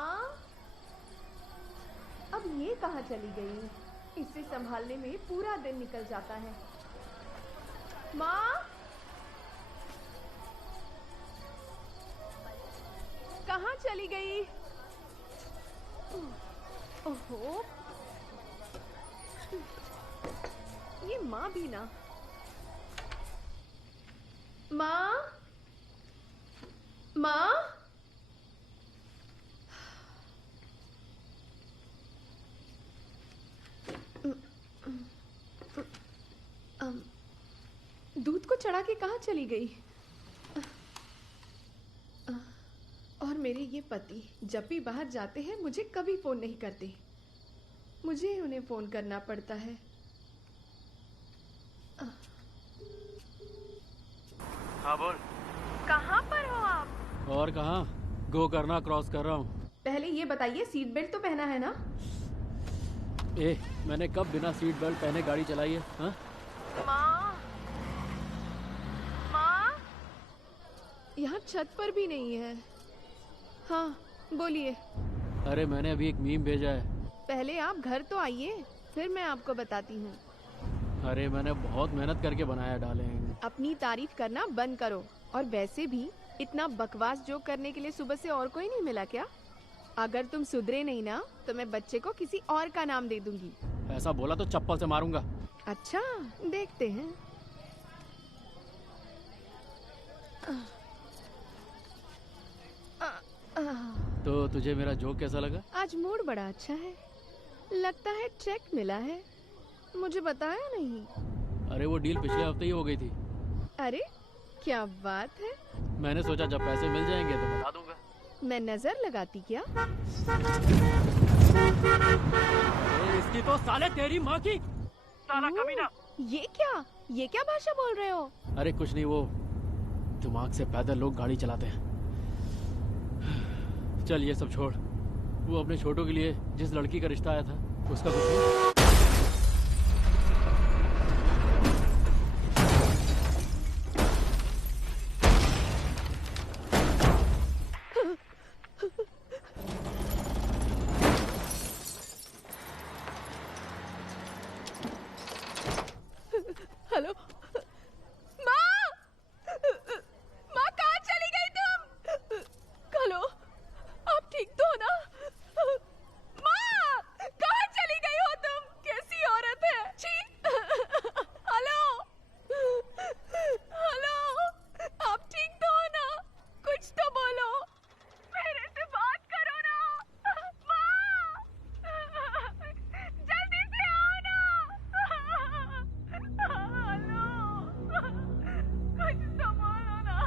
माँ, अब ये कहाँ चली गई? इसे संभालने में पूरा दिन निकल जाता है। माँ, कहाँ चली गई? ओहो, ये माँ भी ना। माँ, माँ, दूध को चढ़ा के कहाँ चली गई? और मेरे ये पति जब भी बाहर जाते हैं मुझे कभी फोन नहीं करते, मुझे उन्हें फोन करना पड़ता है। हाँ बोल। कहाँ पर हो आप? और कहाँ, गो करना क्रॉस कर रहा हूँ। पहले ये बताइए, सीट बेल्ट तो पहना है ना? मैंने कब बिना सीट बेल्ट पहने गाड़ी चलाई है? हाँ? माँ, माँ, यहाँ छत पर भी नहीं है। हाँ बोलिए। अरे मैंने अभी एक मीम भेजा है। पहले आप घर तो आइए, फिर मैं आपको बताती हूँ। अरे मैंने बहुत मेहनत करके बनाया डाले हैं। अपनी तारीफ करना बंद करो। और वैसे भी इतना बकवास जोक करने के लिए सुबह से और कोई नहीं मिला क्या? अगर तुम सुधरे नहीं ना तो मैं बच्चे को किसी और का नाम दे दूंगी। ऐसा बोला तो चप्पल से मारूंगा। अच्छा, देखते हैं। तो तुझे मेरा जोक कैसा लगा? आज मूड बड़ा अच्छा है, लगता है चेक मिला है। मुझे बताया नहीं। अरे वो डील पिछले हफ्ते ही हो गई थी। अरे क्या बात है। मैंने सोचा जब पैसे मिल जाएंगे तो बता दूंगा। मैं नजर लगाती क्या? इसकी तो साले तेरी माँ की साला कमीना। ये क्या भाषा बोल रहे हो? अरे कुछ नहीं, वो दिमाग से पैदल लोग गाड़ी चलाते हैं। चल ये सब छोड़, वो अपने छोटों के लिए जिस लड़की का रिश्ता आया था उसका कुछ नहीं? हेलो माँ, माँ कहाँ चली गई तुम? हेलो, आप ठीक तो हो ना? माँ, कहाँ चली गई हो तुम? कैसी औरत है? छी! हेलो, हेलो, आप ठीक तो हो ना? कुछ तो बोलो, मेरे से बात करो ना। माँ, जल्दी से आओ ना। हेलो, कुछ तो बोलो ना।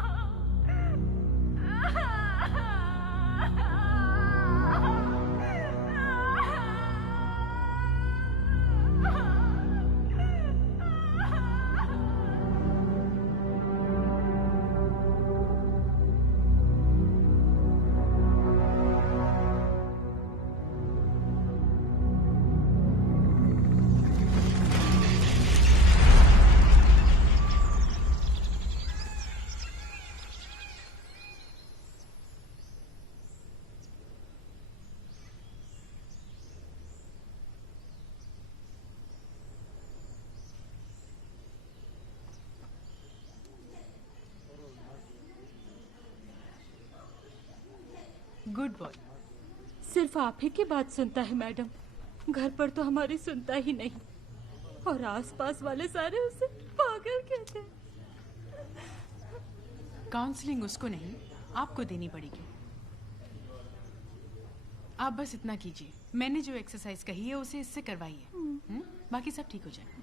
Good boy. सिर्फ आप ही की बात सुनता है मैडम, घर पर तो हमारी सुनता ही नहीं, और आसपास वाले सारे उसे पागल कहते हैं। काउंसलिंग उसको नहीं, आपको देनी पड़ेगी। आप बस इतना कीजिए, मैंने जो एक्सरसाइज कही है उसे इससे करवाइए। बाकी सब ठीक हो जाएगा।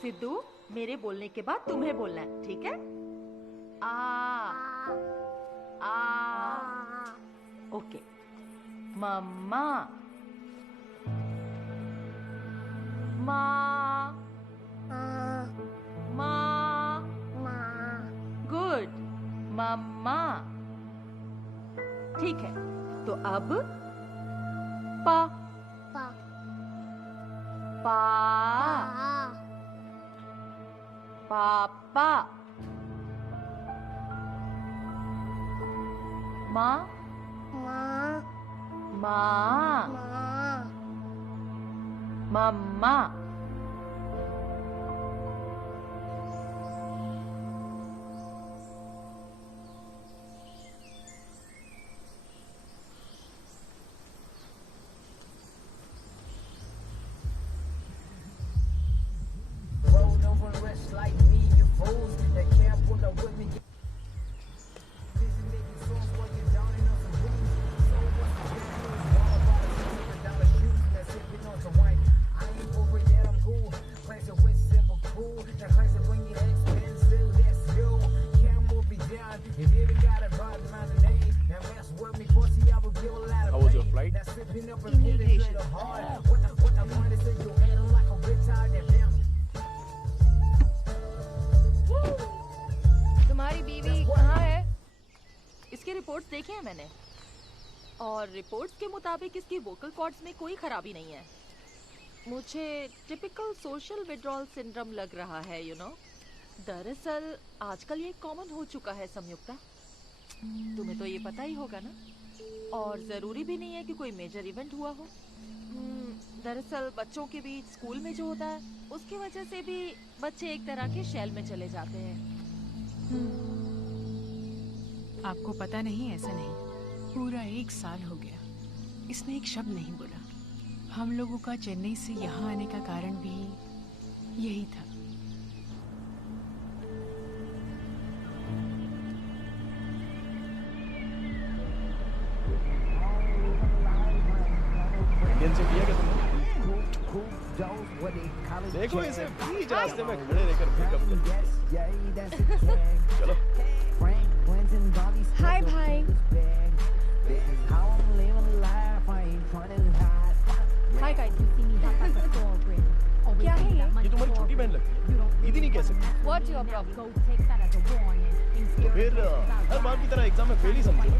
सिद्धू, मेरे बोलने के बाद तुम्हें बोलना है, ठीक है? आ, आ, ओके। मम्मा, माँ, माँ, गुड, मम्मा। ठीक है, तो अब पा, पा, पापा, माँ, माँ, मम्मा। How was your flight? तुम्हारी बीवी कहाँ है? इसकी रिपोर्ट्स देखी हैं मैंने, और रिपोर्ट्स के मुताबिक इसकी वोकल कॉर्ड्स में कोई खराबी नहीं है। मुझे टिपिकल सोशल विड्रॉल सिंड्रोम लग रहा है, यू नो। दरअसल आजकल ये कॉमन हो चुका है संयुक्ता, तुम्हें तो ये पता ही होगा ना। और जरूरी भी नहीं है कि कोई मेजर इवेंट हुआ हो। दरअसल बच्चों के बीच स्कूल में जो होता है उसकी वजह से भी बच्चे एक तरह के शेल में चले जाते हैं। आपको पता नहीं, ऐसा नहीं। पूरा 1 साल हो गया, इसने एक शब्द नहीं बोला। हम लोगों का चेन्नई से यहाँ आने का कारण भी यही था। इंडियन से किया क्या तुमने? देखो इसे बीच रास्ते में खड़े रहकर पिकअप कर। चलो। हाय भाई। Hi guys. क्या है ये तुम्हारी छोटी बहन लगती है, दीदी नहीं कह सकती। What's your problem? तो फिर हर बार की तरह एग्जाम में फेल ही समझो।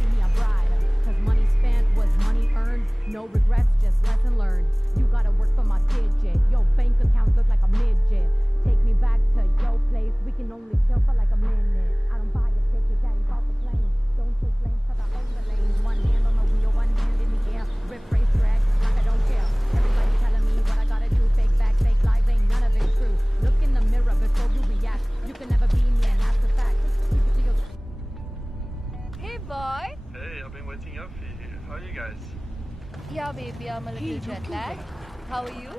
Cause money spent was money earned. No regrets, just lesson learned. You gotta work for my digit. Your bank account look like a midget. Take me back to your place. We can only chill for like a minute. I don't buy a ticket, daddy bought the plane. Don't take blame cause I own the lanes. One hand on the wheel, one hand in the air. Rip race track, like I don't care. Everybody telling me what I gotta do. Fake back, fake life, ain't none of it true. Look in the mirror before you react. You can never be me and that's a fact. Keep it to yourself. Hey boy. Hey, I've been waiting up for you. How are you guys? Yeah baby, I'm a little jet lagged. How are you?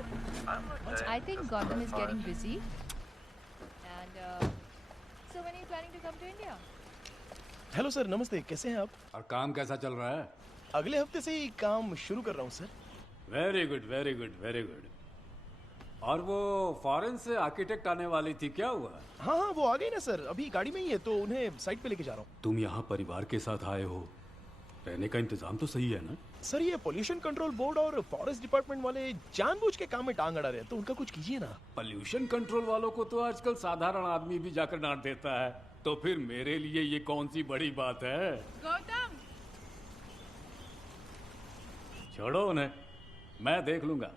I'm okay. I think Just Gautam is fine. getting busy. And so when are you planning to come to India? Hello sir, नमस्ते, कैसे हैं आप? और काम कैसा चल रहा है? अगले हफ्ते से ही काम शुरू कर रहा हूँ sir. Very good, very good, very good. और वो फॉरेन से आर्किटेक्ट आने वाली थी, क्या हुआ? हाँ हाँ, वो आ गई ना सर, अभी गाड़ी में ही है, तो उन्हें साइट पे लेके जा रहा हूँ। तुम यहाँ परिवार के साथ आए हो, रहने का इंतजाम तो सही है ना? सर ये पोल्यूशन कंट्रोल बोर्ड और फॉरेस्ट डिपार्टमेंट वाले जानबूझ के काम में टांग अड़ा रहे हैं, तो उनका कुछ कीजिए ना। पोल्यूशन कंट्रोल वालों को तो आजकल साधारण आदमी भी जाकर डांट देता है, तो फिर मेरे लिए ये कौन सी बड़ी बात है? गौतम, छोड़ो उन्हें, मैं देख लूंगा।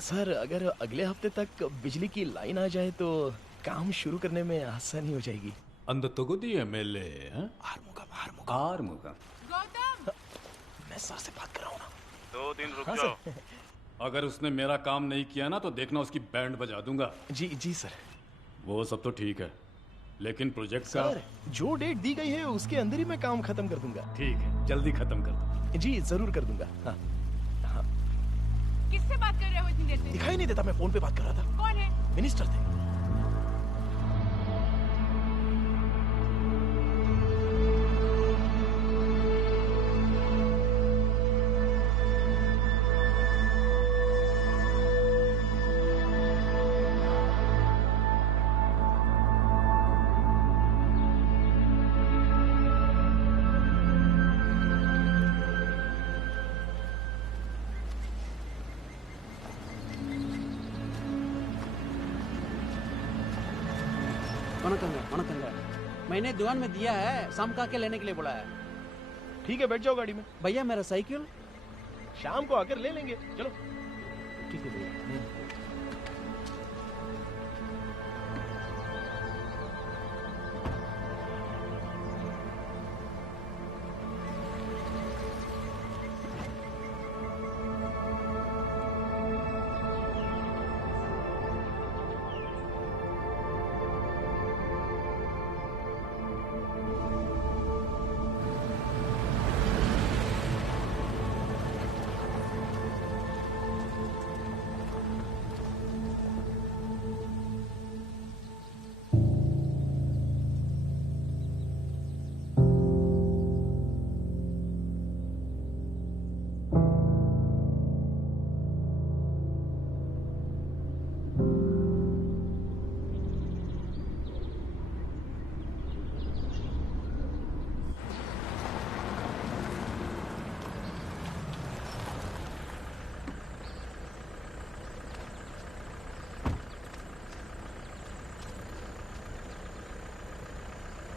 सर अगर अगले हफ्ते तक बिजली की लाइन आ जाए तो काम शुरू करने में आसानी हो जाएगी। अंदतोगुदी एमएलए आरमुगा। गौतम, मैं सर से बात कर रहा हूँ ना। 2 दिन रुक हाँ, जाओ। सर। अगर उसने मेरा काम नहीं किया ना तो देखना उसकी बैंड बजा दूंगा। जी जी सर। वो सब तो ठीक है, लेकिन प्रोजेक्ट का सर जो डेट दी गई है उसके अंदर ही मैं काम खत्म कर दूंगा। ठीक है, जल्दी खत्म कर दो। जी जरूर कर दूंगा। हाँ। किससे बात कर रहे हो इतनी देर से? दिखाई नहीं देता, मैं फोन पे बात कर रहा था। कौन है? मिनिस्टर थे। वनकंगा मैंने दुकान में दिया है, शाम का के लेने के लिए बोला है। ठीक है, बैठ जाओ गाड़ी में। भैया मेरा साइकिल शाम को आकर ले लेंगे, चलो। ठीक है भैया।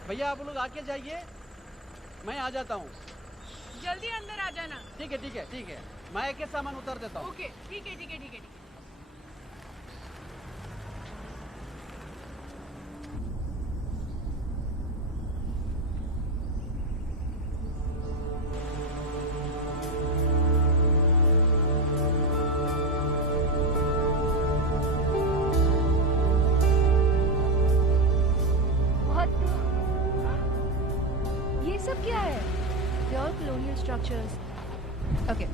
भैया आप लोग आके जाइए, मैं आ जाता हूँ। जल्दी अंदर आ जाना। ठीक है ठीक है ठीक है, मैं एक सामान उतार देता हूँ। ओके ठीक है ठीक है ठीक है। Structures. Okay,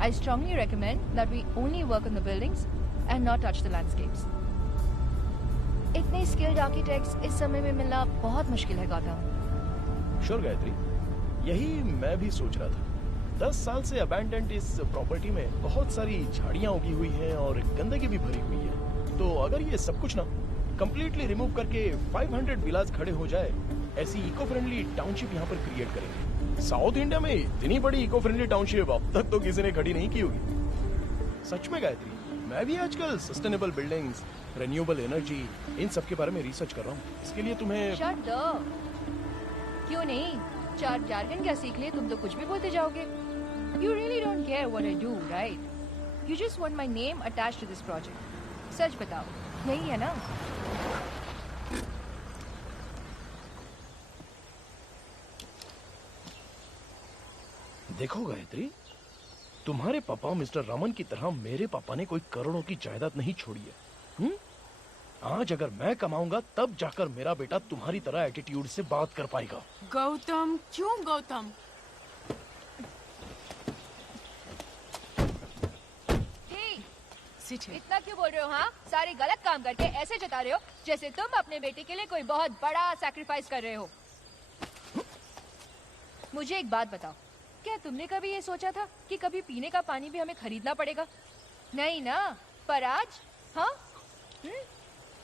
I strongly recommend that we only work on the buildings and not touch the landscapes. इतने skilled architects इस समय में मिलना बहुत मुश्किल है गौतम। श्योर गायत्री, यही मैं भी सोच रहा था। 10 साल से अबैंडन्ड इस प्रॉपर्टी में बहुत सारी झाड़ियां उगी हुई हैं और गंदगी भी भरी हुई है। तो अगर ये सब कुछ ना कंप्लीटली रिमूव करके 500 विलास खड़े हो जाए, ऐसी इको फ्रेंडली टाउनशिप यहाँ पर क्रिएट करेंगे। साउथ इंडिया में इतनी बड़ी इको फ्रेंडली टाउनशिप अब तक तो किसी ने खड़ी नहीं की होगी। सच में गायत्री, मैं भी आजकल सस्टेनेबल बिल्डिंग्स, रिन्यूएबल एनर्जी, इन सब के बारे में रिसर्च कर रहा हूँ। इसके लिए तुम्हें शट अप। क्यों नहीं, 4 जार्गन क्या सीख लिए, तुम तो कुछ भी बोलते जाओगे। You really don't care what I do, right? You just want my name attached to this project. सच बताओ, यही है ना? देखो गायत्री, तुम्हारे पापा मिस्टर रमन की तरह मेरे पापा ने कोई करोड़ों की जायदाद नहीं छोड़ी है। आज अगर मैं कमाऊंगा तब जाकर मेरा बेटा तुम्हारी तरह एटीट्यूड से बात कर पाएगा। गौतम, क्यों गौतम? इतना क्यों बोल रहे हो? हाँ, सारे गलत काम करके ऐसे जता रहे हो जैसे तुम अपने बेटे के लिए कोई बहुत बड़ा सैक्रिफाइस कर रहे हो। मुझे एक बात बताओ, क्या तुमने कभी ये सोचा था कि कभी पीने का पानी भी हमें खरीदना पड़ेगा? नहीं ना? पर आज हाँ,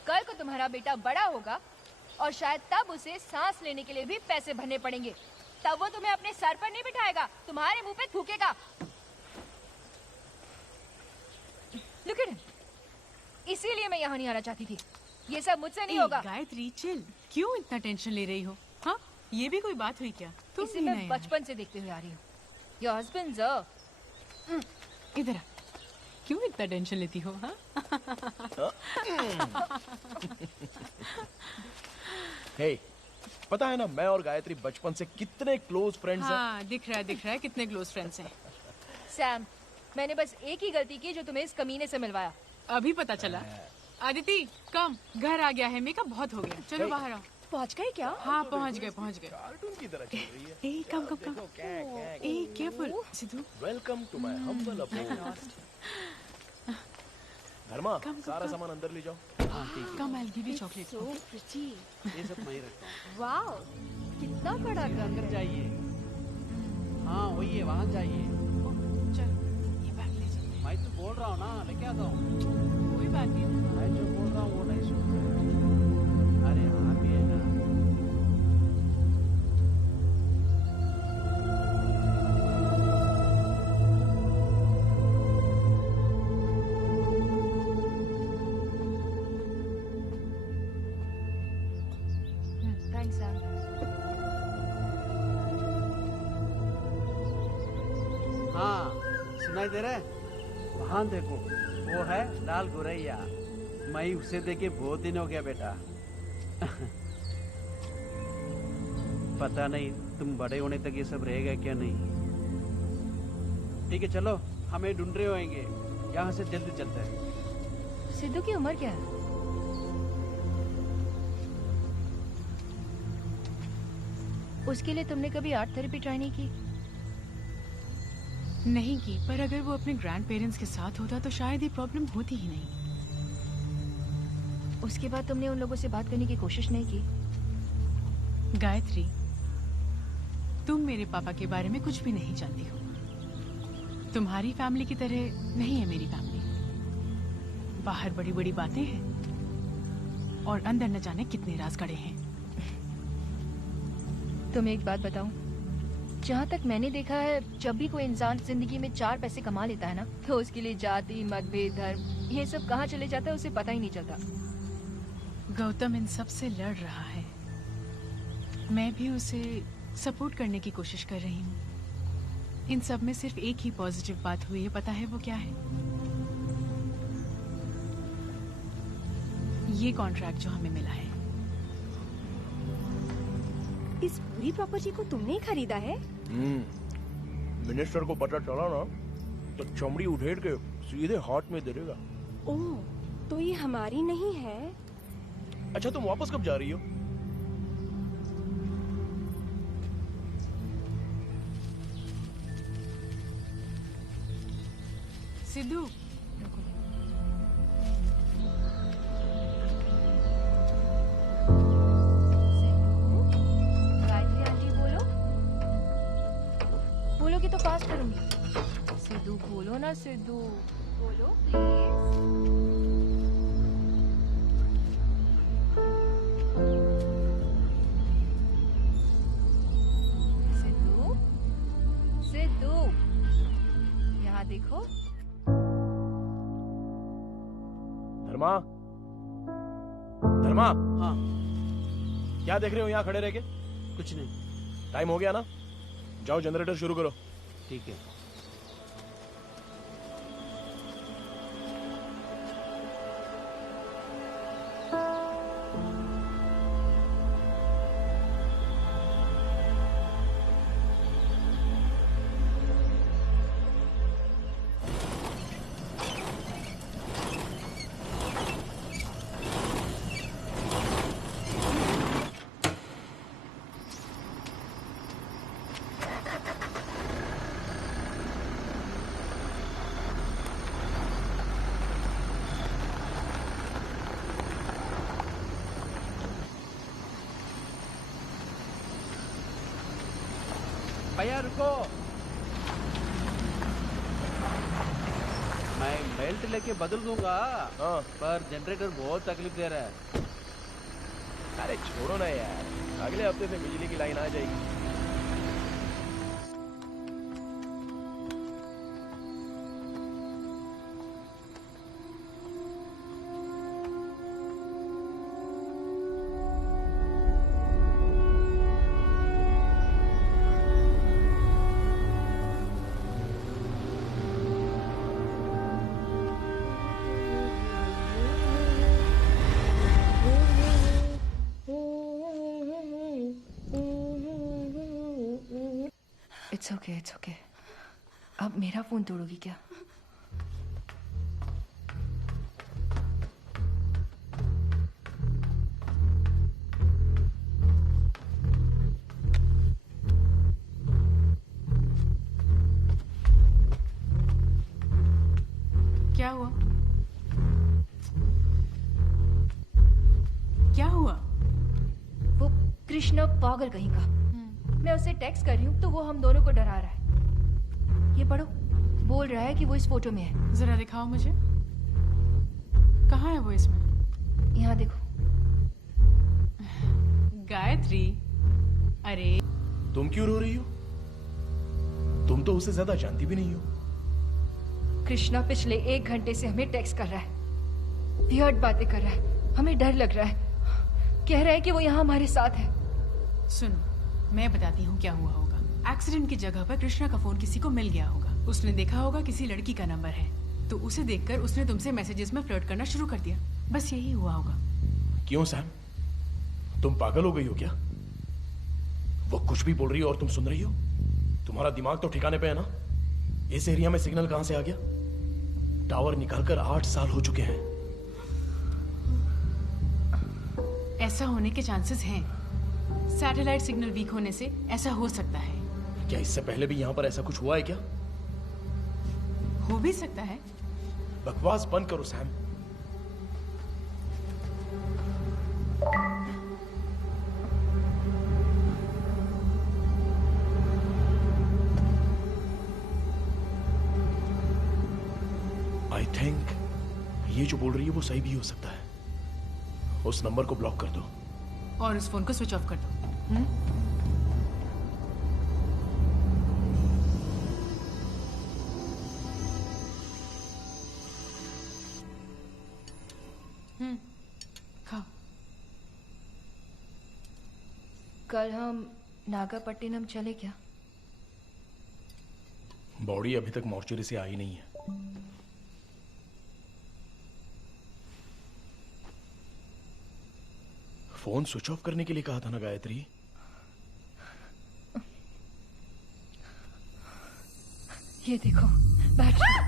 कल को तुम्हारा बेटा बड़ा होगा और शायद तब उसे सांस लेने के लिए भी पैसे भरने पड़ेंगे। तब वो तुम्हें अपने सर पर नहीं बिठाएगा, तुम्हारे मुंह पे थूकेगा। Look at him. इसीलिए मैं यहाँ नहीं आना चाहती थी। ये सब मुझसे नहीं होगा। गायत्री चिल, क्यों इतना टेंशन ले रही हो? हाँ, ये भी कोई बात हुई क्या? तुम इसे मैं बचपन से देखते हुए आ रही हूँ। Your husband's इधर आ। क्यों इतना टेंशन लेती हो? हाँ? हे, पता है ना मैं और गायत्री बचपन से कितने क्लोज फ्रेंड्स हैं। हाँ, दिख रहा है कितने क्लोज फ्रेंड्स हैं। सैम, मैंने बस एक ही गलती की जो तुम्हें इस कमीने से मिलवाया। अभी पता चला। आदिति, कम, घर आ गया है, मेकअप बहुत हो गया, चलो बाहर आओ। पहुंच गए क्या? हाँ, पहुंच गए। कार्टून की तरह चल रही है। ए, कम। ए, careful, Sidhu. Welcome to my humble abode. Dharma, सारा सामान अंदर ले जाओ। कम, I'll give you chocolate. So pretty. ये सब मैं ही रखता हूँ। वाओ, कितना बड़ा अंदर जाइए। हाँ, वही है, वहाँ जाइए। चल, ये बैग ले जा। मैं तो बोल रहा हूँ ना, लेके आता हूँ। कोई बात नहीं। मैं जो बोल रहा हूँ वो नहीं सुन रहे। अरे हाँ भी है ना। सुनाई दे रहा है? वहां देखो, वो है लाल गोरैया। मैं उसे देखे बहुत दिन हो गया बेटा। पता नहीं तुम बड़े होने तक ये सब रहेगा क्या नहीं। ठीक है चलो, हमें ढूंढ रहे होंगे, यहाँ से जल्दी चलते हैं। सिद्धू की उम्र क्या है? उसके लिए तुमने कभी आर्ट थेरेपी ट्राई नहीं की? नहीं की, पर अगर वो अपने ग्रैंड पेरेंट्स के साथ होता तो शायद ये प्रॉब्लम होती ही नहीं। उसके बाद तुमने उन लोगों से बात करने की कोशिश नहीं की? गायत्री, तुम मेरे पापा के बारे में कुछ भी नहीं जानती हो। तुम्हारी फैमिली की तरह नहीं है मेरी फैमिली। बाहर बड़ी बड़ी बातें हैं और अंदर न जाने कितने राज गड़े हैं। तुम्हें एक बात बताऊं, जहाँ तक मैंने देखा है, जब भी कोई इंसान जिंदगी में 4 पैसे कमा लेता है ना, तो उसके लिए जाति, मतभेद, धर्म, ये सब कहाँ चले जाता है उसे पता ही नहीं चलता। गौतम इन सब से लड़ रहा है, मैं भी उसे सपोर्ट करने की कोशिश कर रही हूँ। इन सब में सिर्फ एक ही पॉजिटिव बात हुई है, पता है वो क्या है? ये कॉन्ट्रैक्ट जो हमें मिला है। इस पूरी प्रॉपर्टी को तुमने ही खरीदा है? मिनिस्टर को पता चला ना तो चमड़ी उधेड़ के सीधे हाथ में दे देगा। ओह, तो ये हमारी नहीं है? अच्छा, तुम वापस कब जा रही हो? सिद्धू, गायत्री आंटी बोलोगी तो पास करूंगी। सिद्धू बोलो ना, सिद्धू बोलो प्लीज। सिद्धू, सिद्धू, यहाँ देखो। धर्मा, धर्मा, हाँ क्या देख रहे हो यहाँ खड़े रह के? कुछ नहीं। टाइम हो गया ना, जाओ जनरेटर शुरू करो। ठीक है। भैया रुको, मैं बेल्ट लेके बदल दूंगा। हाँ। पर जनरेटर बहुत तकलीफ दे रहा है। अरे छोड़ो ना यार, अगले हफ्ते से बिजली की लाइन आ जाएगी। It's okay. अब मेरा फोन तोड़ोगी क्या? क्या हुआ? क्या हुआ? वो कृष्ण पागल कहीं का। मैं उसे टेक्स्ट कर रही हूँ तो वो हम दोनों को डरा रहा है। ये पढ़ो, बोल रहा है कि वो इस फोटो में है। जरा दिखाओ मुझे, कहाँ है वो इसमें? यहाँ देखो। गायत्री, अरे तुम क्यों रो रही हो? तुम तो उसे ज्यादा जानती भी नहीं हो। कृष्णा पिछले 1 घंटे से हमें टेक्स्ट कर रहा है, वियर्ड बातें कर रहा है, हमें डर लग रहा है। कह रहा है कि वो यहाँ हमारे साथ है। सुनो, मैं बताती हूँ क्या हुआ होगा। एक्सीडेंट की जगह पर कृष्णा का फोन किसी को मिल गया होगा। उसने देखा होगा किसी लड़की का नंबर है, तो उसे देखकर उसने तुमसे मैसेजेस में फ्लर्ट करना शुरू कर दिया। बस यही हुआ होगा। क्यों सैम, तुम पागल हो गई हो क्या? वो कुछ भी बोल रही हो और तुम सुन रही हो? तुम्हारा दिमाग तो ठिकाने पे है ना? इस एरिया में सिग्नल कहां से आ गया? टावर निकालकर 8 साल हो चुके हैं। ऐसा होने के चांसेस हैं। सैटेलाइट सिग्नल वीक होने से ऐसा हो सकता है। क्या इससे पहले भी यहाँ पर ऐसा कुछ हुआ है क्या? हो भी सकता है। बकवास बंद करो सैम। आई थिंक ये जो बोल रही है वो सही भी हो सकता है। उस नंबर को ब्लॉक कर दो और उस फोन को स्विच ऑफ कर दो। खाओ। कल हम नागापट्टिनम चले क्या? बॉडी अभी तक मॉर्चरी से आई नहीं है। फोन स्विच ऑफ करने के लिए कहा था ना गायत्री? ये देखो बैटरी।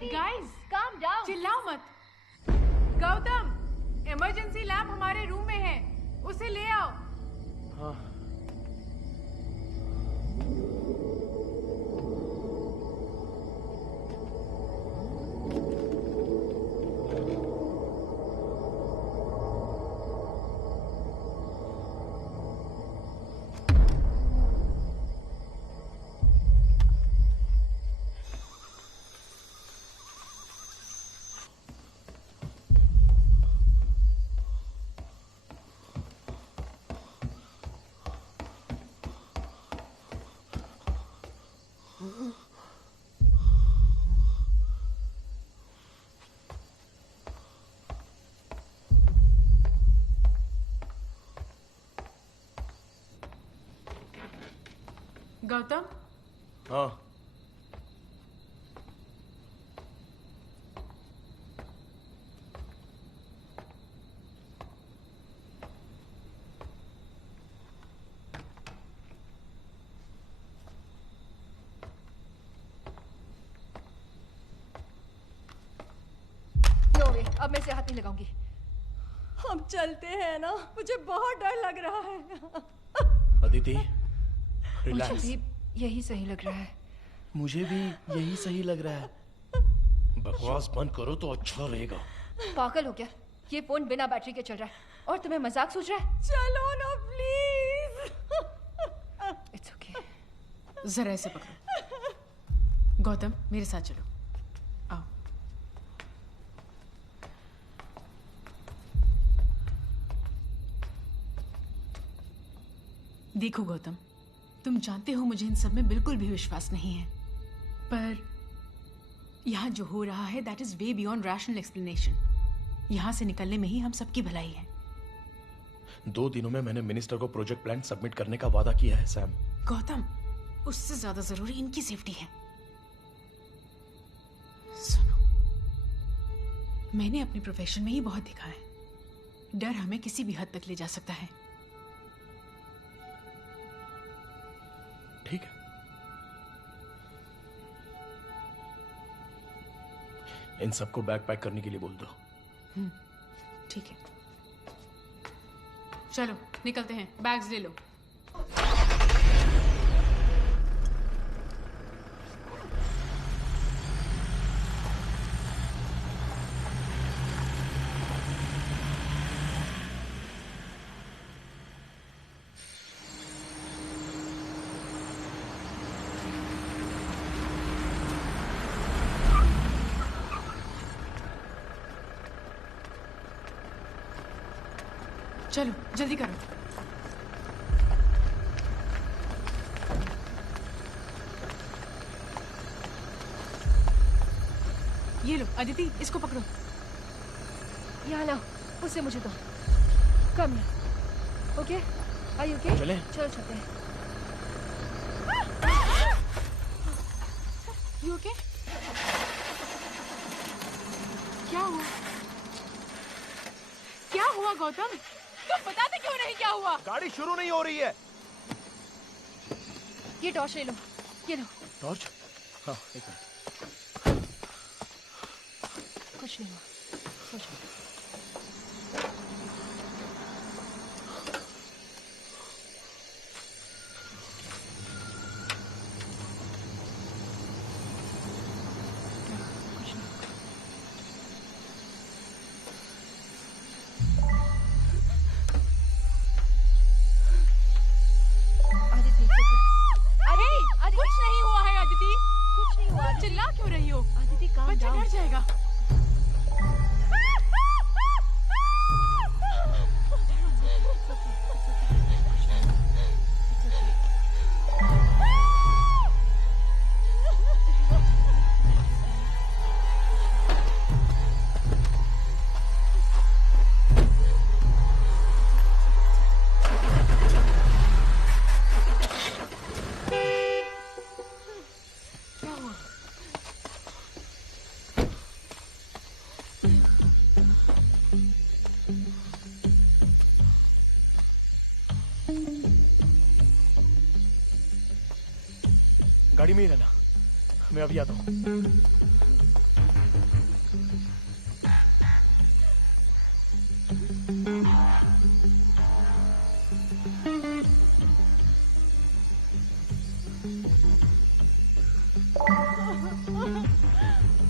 गाइस काम डाउन, चिल्लाओ मत। गौतम, इमरजेंसी लैंप हमारे रूम में है, उसे ले आओ। हाँ। गौतम। हाँ। नो वे, अब मैं इसे हाथ नहीं लगाऊंगी। हम चलते हैं ना, मुझे बहुत डर लग रहा है। अदिति, मुझे रिलैक्स। भी यही सही लग रहा है। मुझे भी यही सही लग रहा है। बकवास बंद करो तो अच्छा रहेगा। पागल हो क्या? ये फोन बिना बैटरी के चल रहा है और तुम्हें मजाक सूझ रहा है? चलो ना प्लीज। It's okay. जरा ऐसे पकड़ो। गौतम मेरे साथ चलो, आओ। देखो गौतम, तुम जानते हो मुझे इन सब में बिल्कुल भी विश्वास नहीं है, पर यहाँ जो हो रहा है that is way beyond rational explanation. यहाँ से निकलने में ही हम सबकी भलाई है। 2 दिनों में मैंने मिनिस्टर को प्रोजेक्ट प्लान सबमिट करने का वादा किया है सैम। गौतम, उससे ज्यादा जरूरी इनकी सेफ्टी है। सुनो, मैंने अपने प्रोफेशन में ही बहुत देखा है, डर हमें किसी भी हद तक ले जा सकता है। ठीक है, इन सबको बैग पैक करने के लिए बोल दो। ठीक है, चलो निकलते हैं, बैग्स ले लो। चलो जल्दी करो। ये लो अदिति, इसको पकड़ो। यहाँ लाओ, उसे मुझे दो। कम है। Okay, are you okay? चलें? चलो चलते हैं। You okay? क्या हुआ? क्या हुआ गौतम? तुम बताते क्यों नहीं क्या हुआ? गाड़ी शुरू नहीं हो रही है। ये टॉर्च ले लो, ये लो। टॉर्च? हाँ, एक मिनट। कुछ नहीं हुआ, कुछ नहीं। चिल्ला क्यों रही हो? अदिति काम बच्चा डर जाएगा। गाड़ी में ही रहना, मैं अभी आता हूँ।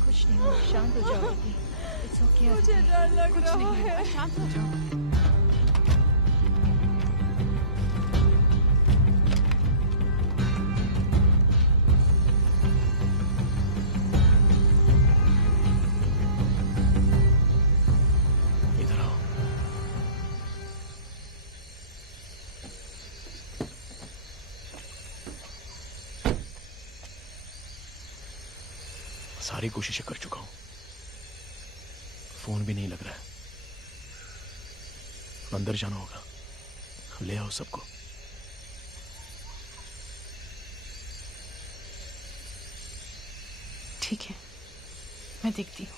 कुछ नहीं हुआ, शांत हो जाओ। It's okay. मुझे डर लग रहा है। शांत हो जाओ। इधर आओ। सारी कोशिशें कर चुका हूं, फोन भी नहीं लग रहा है। अंदर जाना होगा, ले आओ सबको। ठीक है, मैं देखती हूँ।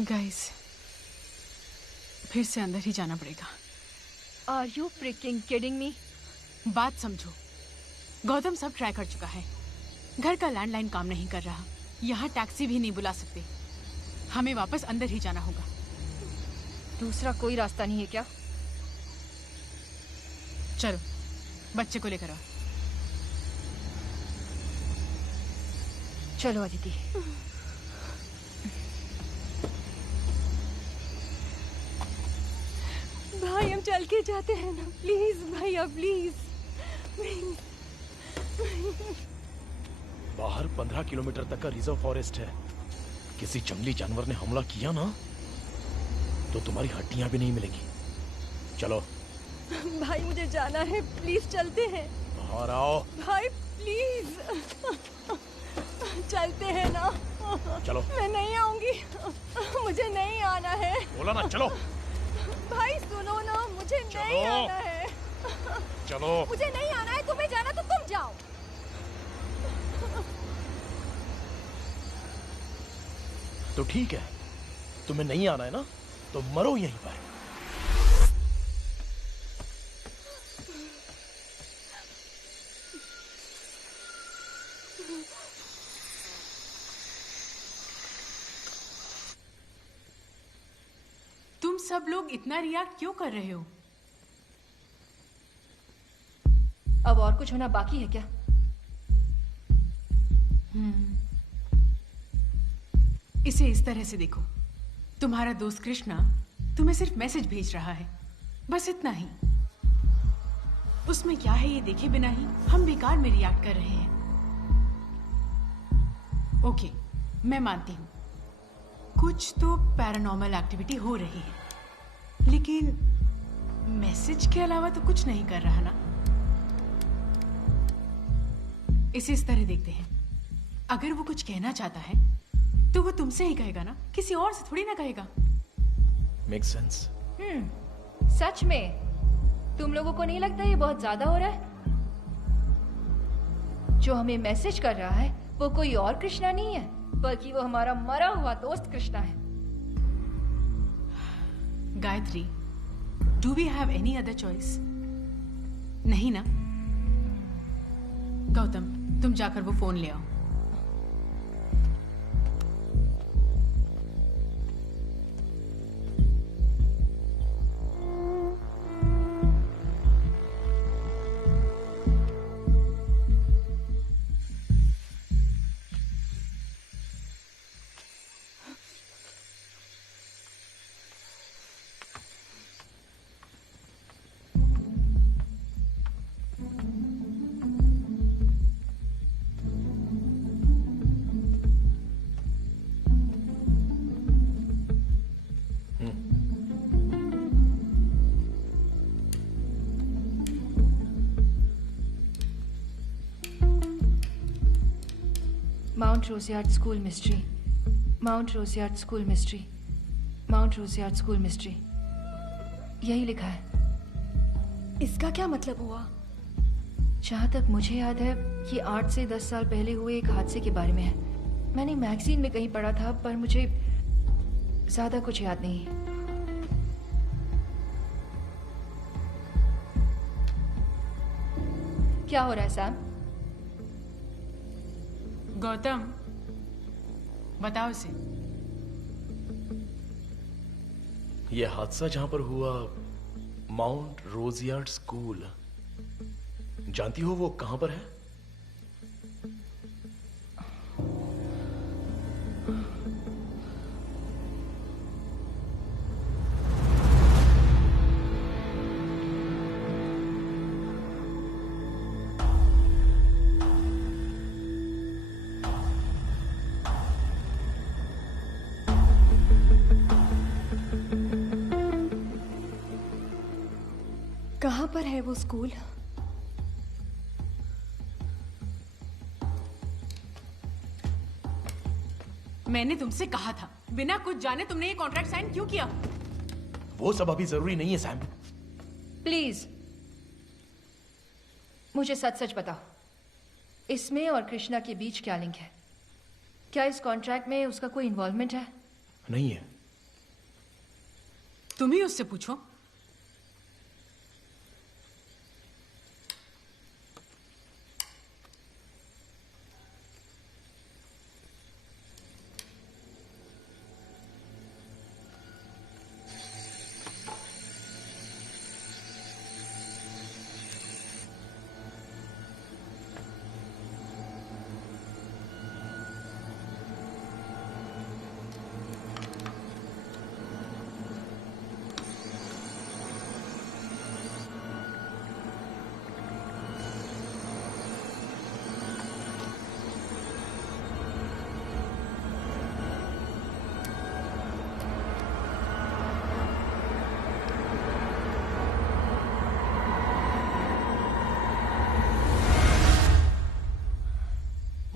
गाइस, फिर से अंदर ही जाना पड़ेगा। Are you freaking kidding me? बात समझो, गौतम सब ट्राई कर चुका है। घर का लैंडलाइन काम नहीं कर रहा, यहाँ टैक्सी भी नहीं बुला सकते। हमें वापस अंदर ही जाना होगा। दूसरा कोई रास्ता नहीं है क्या? चलो बच्चे को लेकर आओ। चलो अदिति। भाई हम चल के जाते हैं ना, प्लीज भैया प्लीज। बाहर 15 किलोमीटर तक का रिजर्व फॉरेस्ट है। किसी जंगली जानवर ने हमला किया ना तो तुम्हारी हड्डियां भी नहीं मिलेंगी। चलो भाई मुझे जाना है, प्लीज चलते हैं। बाहर आओ। भाई प्लीज चलते हैं ना। चलो। मैं नहीं आऊंगी, मुझे नहीं आना है। बोला ना चलो। भाई सुनो ना, मुझे नहीं आना है। चलो। मुझे नहीं आना है, तुम्हें जाना तो तुम जाओ। तो ठीक है, तुम्हें नहीं आना है ना तो मरो यहीं पर। तुम सब लोग इतना रिएक्ट क्यों कर रहे हो? अब और कुछ होना बाकी है क्या? इसे इस तरह से देखो, तुम्हारा दोस्त कृष्णा तुम्हें सिर्फ मैसेज भेज रहा है, बस इतना ही। उसमें क्या है ये देखे बिना ही हम बेकार में रिएक्ट कर रहे हैं। ओके, मैं मानती हूं कुछ तो पैरानॉर्मल एक्टिविटी हो रही है, लेकिन मैसेज के अलावा तो कुछ नहीं कर रहा ना। इसे इस तरह देखते हैं, अगर वो कुछ कहना चाहता है तो वो तुमसे ही कहेगा ना, किसी और से थोड़ी ना कहेगा। Make sense. सच में तुम लोगों को नहीं लगता ये बहुत ज्यादा हो रहा है? जो हमें मैसेज कर रहा है वो कोई और कृष्णा नहीं है, बल्कि वो हमारा मरा हुआ दोस्त कृष्णा है। Gayatri, do we have any other choice? नहीं ना? गौतम, तुम जाकर वो फोन ले आओ। Mount Roseyard school mystery, Mount Roseyard school mystery, Mount Roseyard school mystery, यही लिखा है। इसका क्या मतलब हुआ? जहाँ तक मुझे याद है ये 8 से 10 साल पहले हुए एक हादसे के बारे में है। मैंने मैगजीन में कहीं पढ़ा था, पर मुझे ज्यादा कुछ याद नहीं है। क्या हो रहा है सैम? गौतम, बताओ इसे। यह हादसा जहां पर हुआ, माउंट रोज़ियार्ड स्कूल, जानती हो वो कहां पर है? कहाँ पर है वो स्कूल? मैंने तुमसे कहा था, बिना कुछ जाने तुमने ये कॉन्ट्रैक्ट साइन क्यों किया? वो सब अभी जरूरी नहीं है सैम। प्लीज मुझे सच सच बताओ, इसमें और कृष्णा के बीच क्या लिंक है? क्या इस कॉन्ट्रैक्ट में उसका कोई इन्वॉल्वमेंट है? नहीं है। तुम ही उससे पूछो।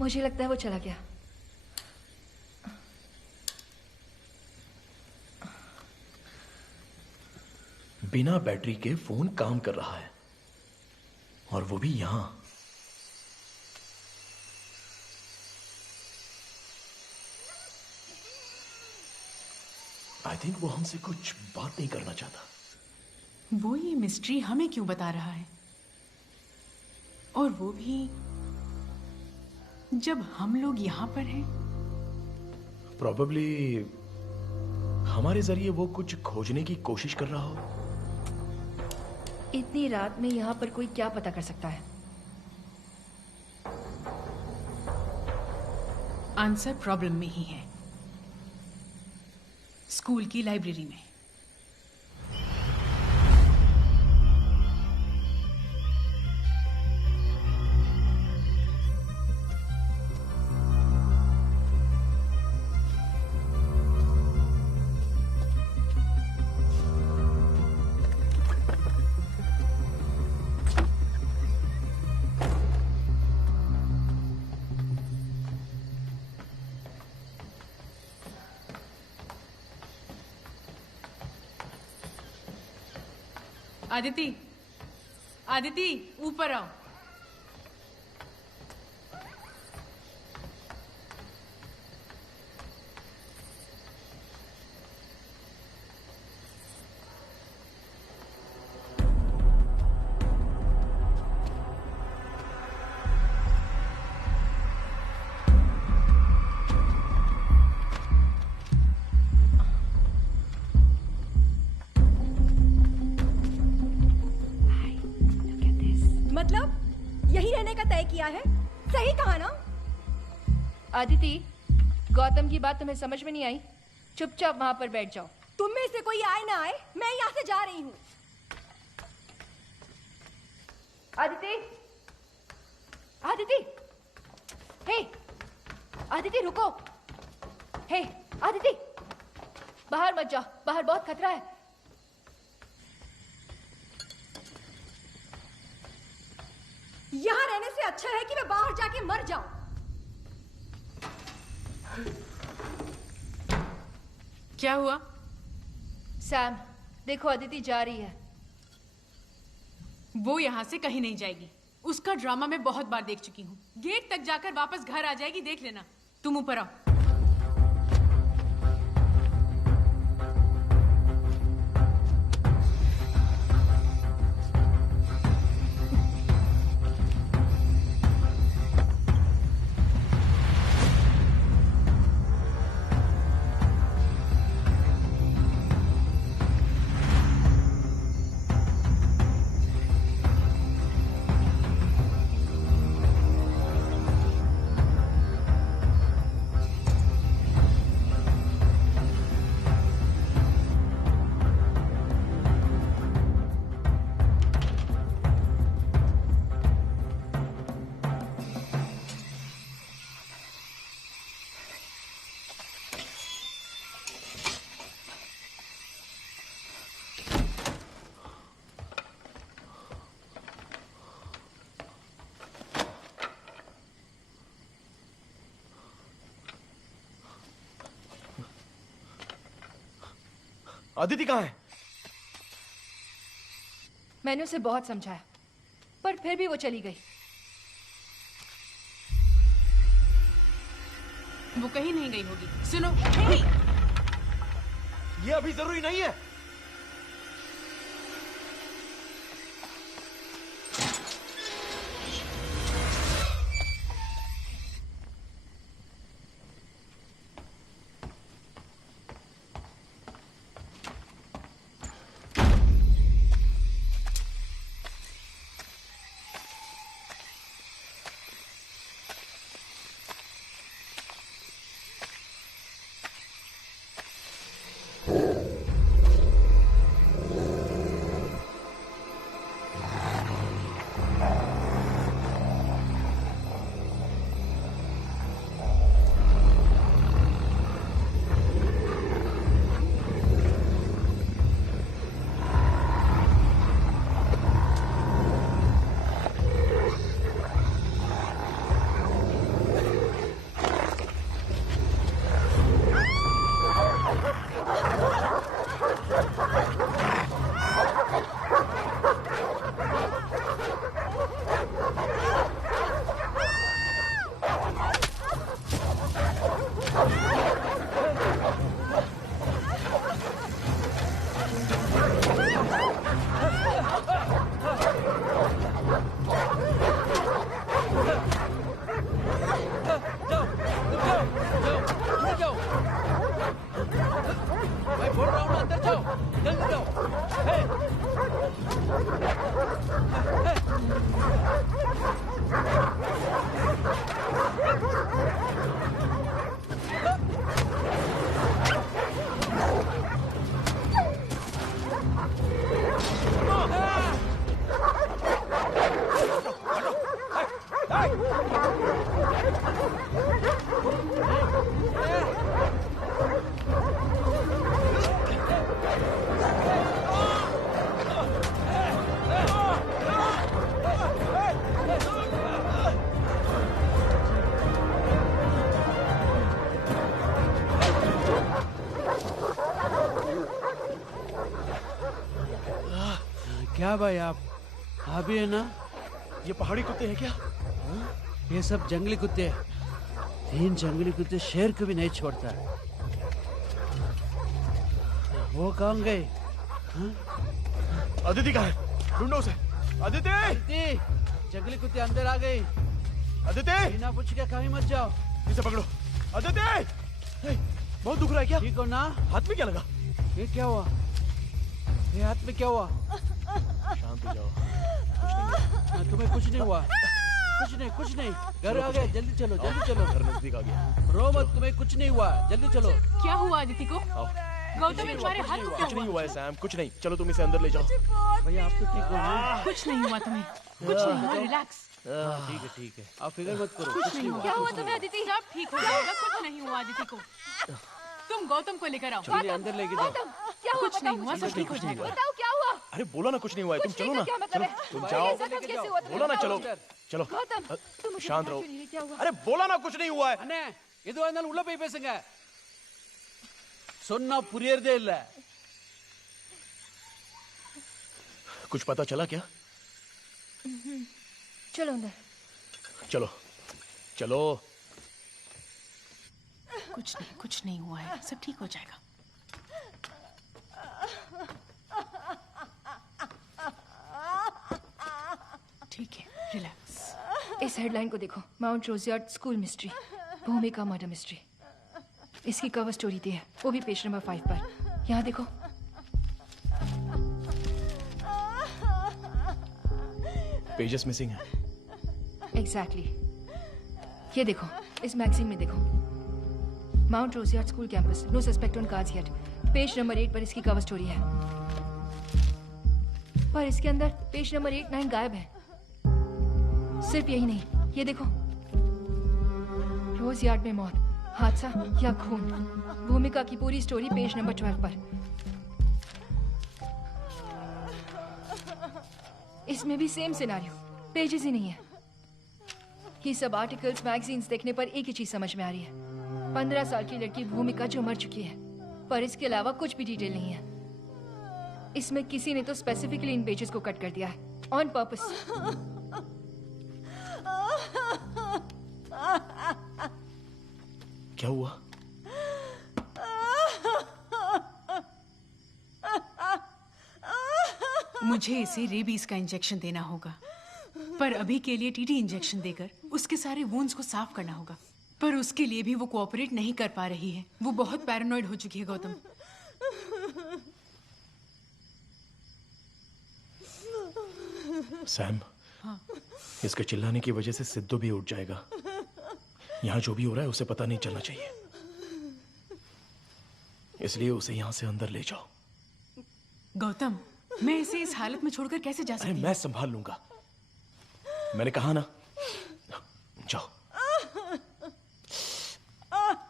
मुझे लगता है वो चला गया। बिना बैटरी के फोन काम कर रहा है और वो भी यहां। आई थिंक वो हमसे कुछ बात नहीं करना चाहता। वो ये मिस्ट्री हमें क्यों बता रहा है, और वो भी जब हम लोग यहां पर हैं? प्रॉबेबली हमारे जरिए वो कुछ खोजने की कोशिश कर रहा हो। इतनी रात में यहाँ पर कोई क्या पता कर सकता है? आंसर प्रॉब्लम में ही है, स्कूल की लाइब्रेरी में। आदिति, आदिति, ऊपर आओ। मतलब यही रहने का तय किया है? सही कहा ना? आदिति, गौतम की बात तुम्हें समझ में नहीं आई? चुपचाप वहां पर बैठ जाओ। तुम में से कोई आए ना आए, मैं यहाँ से जा रही हूँ। आदिति, आदिति, हे, आदिति रुको। हे, आदिति, बाहर मत जाओ, बाहर बहुत खतरा है। यहाँ रहने से अच्छा है कि मैं बाहर जाके मर जाऊं। क्या हुआ? सैम, देखो अदिति जा रही है। वो यहाँ से कहीं नहीं जाएगी। उसका ड्रामा मैं बहुत बार देख चुकी हूँ। गेट तक जाकर वापस घर आ जाएगी, देख लेना। तुम ऊपर आओ। अदिति कहाँ है? मैंने उसे बहुत समझाया, पर फिर भी वो चली गई। वो कहीं नहीं गई होगी। सुनो, ये अभी जरूरी नहीं है। क्या भाई आप भी है ना? ये पहाड़ी कुत्ते हैं क्या? ये सब जंगली कुत्ते हैं। 3 जंगली कुत्ते शेर को भी नहीं छोड़ता। वो कहाँ गए? अदिति कहाँ है? ढूंढो उसे। अदिति! जंगली कुत्ते अंदर आ गए। अदिति! बिना पूछ के कहीं मत जाओ। इसे पकड़ो। अदिति! बहुत दुख रहा है क्या? ठीक हो ना? हाथ में क्या लगा? ये क्या हुआ? ये हाथ में क्या हुआ? शांत हो जाओ। तुम्हें कुछ नहीं हुआ? कुछ नहीं। घर आ गया, जल्दी चलो। घर नजदीक आ गया। रो मत, तुम्हें कुछ नहीं हुआ, जल्दी चलो। क्या हुआ अदिति को? गौतम में तुम्हारे हाथ में कुछ नहीं हुआ है सैम, कुछ नहीं। चलो तुम इसे अंदर ले जाओ। भैया आप तो ठीक हो ना? कुछ नहीं हुआ तुम्हें, कुछ नहीं हुआ, रिलैक्स। ठीक है। आप फिक्र मत करो। कुछ नहीं हुआ। क्या हुआ तुम्हें अदिति? सब ठीक हो जाएगा, कुछ नहीं हुआ अदिति को। तुम गौतम को लेकर आओ। चलिए अंदर लेके जाओ। क्या हुआ? कुछ नहीं हुआ, सब ठीक हो जाएगा। बताओ क्या हुआ? अरे बोला ना कुछ नहीं हुआ है। तुम चलो ना। क्या मतलब है? तुम जाओ। कैसे हुआ? बोला ना चलो। चलो गौतम तुम शांत रहो। क्या हुआ? अरे बोला ना कुछ नहीं हुआ है। अने ಇದು ಅನ್ನಲ್ ಉಳ್ಳ ಪೈ பேசுங்க. சொன்னா புரியறதே இல்ல. कुछ पता चला क्या? चलो अंदर। चलो। कुछ नहीं हुआ है, सब ठीक हो जाएगा। ठीक है, रिलैक्स। इस हेडलाइन को देखो, Mount Roseyard school mystery, Bhumika murder mystery. इसकी कवर स्टोरी दी है, वो भी पेज नंबर 5 पर। यहाँ देखो। पेजेस मिसिंग है। एग्जैक्टली। ये देखो, इस मैगजीन में देखो, Mount Roseyard school campus, no suspect on cards yet. Page number 8 पर इसकी कवर स्टोरी है, पर इसके अंदर पेज नंबर 8, 9 गायब है। सिर्फ यही नहीं, ये देखो, रोज यार्ड में मौत, हादसा या खून। भूमिका की पूरी स्टोरी पेज नंबर 12 पर। इसमें भी सेम सिनारियो, पेजेस ही नहीं है। ये सब आर्टिकल्स, मैगजीन्स देखने पर एक ही चीज समझ में आ रही है। 15 साल की लड़की भूमिका जो मर चुकी है, पर इसके अलावा कुछ भी डिटेल नहीं है। इसमें किसी ने तो स्पेसिफिकली इन पेजेस को कट कर दिया है, ऑन पर्पस। क्या हुआ? मुझे इसे रेबीज का इंजेक्शन देना होगा, पर अभी के लिए टीटी इंजेक्शन देकर उसके सारे वुंड्स को साफ करना होगा। पर उसके लिए भी वो कोऑपरेट नहीं कर पा रही है। वो बहुत पैरानॉइड हो चुकी है गौतम। सैम, हाँ। इसके चिल्लाने की वजह से सिद्धू भी उठ जाएगा। यहाँ जो भी हो रहा है उसे पता नहीं चलना चाहिए, इसलिए उसे यहाँ से अंदर ले जाओ। गौतम, मैं इसे इस हालत में छोड़कर कैसे जा सकती हूँ? मैं संभाल लूंगा, मैंने कहा ना। जाओ।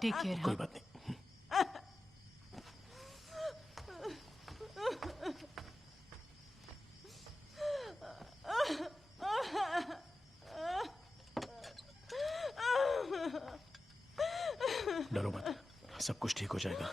Take care. कोई बात नहीं। डरो मत, सब कुछ ठीक हो जाएगा।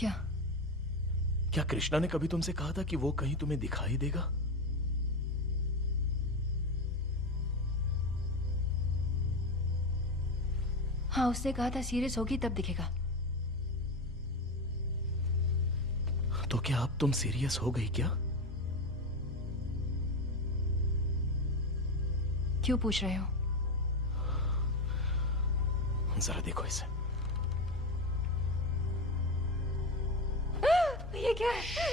क्या? क्या कृष्णा ने कभी तुमसे कहा था कि वो कहीं तुम्हें दिखाई देगा? हाँ, उसने कहा था सीरियस होगी तब दिखेगा। तो क्या अब तुम सीरियस हो गई क्या? क्यों पूछ रहे हो? जरा देखो इसे। ये क्या है?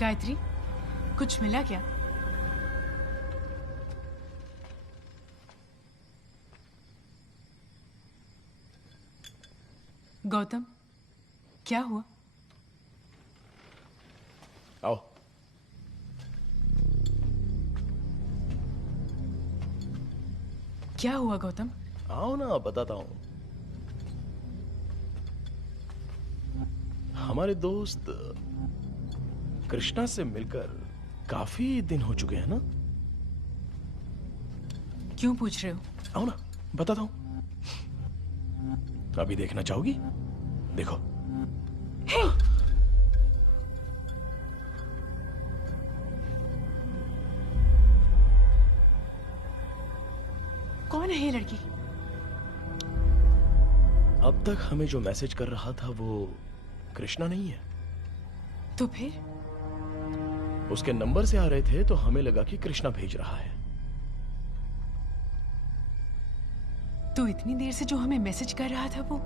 गायत्री, कुछ मिला क्या? गौतम, क्या हुआ? आओ। क्या हुआ गौतम? आओ ना, बताता हूं। हमारे दोस्त कृष्णा से मिलकर काफी दिन हो चुके हैं ना? क्यों पूछ रहे हो? आओ ना, बताता हूं। अभी देखना चाहोगी? देखो। हे! कौन है ये लड़की? अब तक हमें जो मैसेज कर रहा था वो कृष्णा नहीं है। तो फिर? उसके नंबर से आ रहे थे तो हमें लगा कि कृष्णा भेज रहा है। तो इतनी देर से जो हमें मैसेज कर रहा था वो?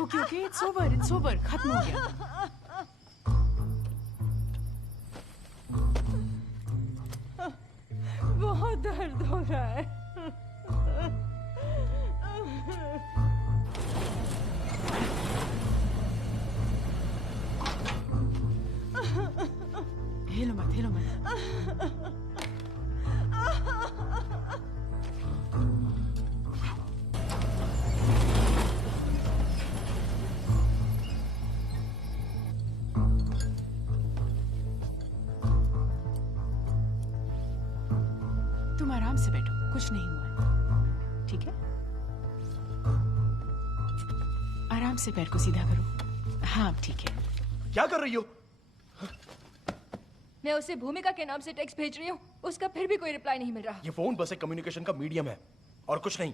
ओके, इट्स ओवर, खत्म हो गया। बहुत दर्द हो रहा है। हिलो मत। तुम आराम से बैठो, कुछ नहीं हुआ, ठीक है? आराम से पैर को सीधा करो। हाँ, ठीक है। क्या कर रही हो? मैं उसे भूमिका के नाम से टेक्स्ट भेज रही हूँ, उसका फिर भी कोई रिप्लाई नहीं मिल रहा। ये फोन बस एक कम्युनिकेशन का मीडियम है और कुछ नहीं।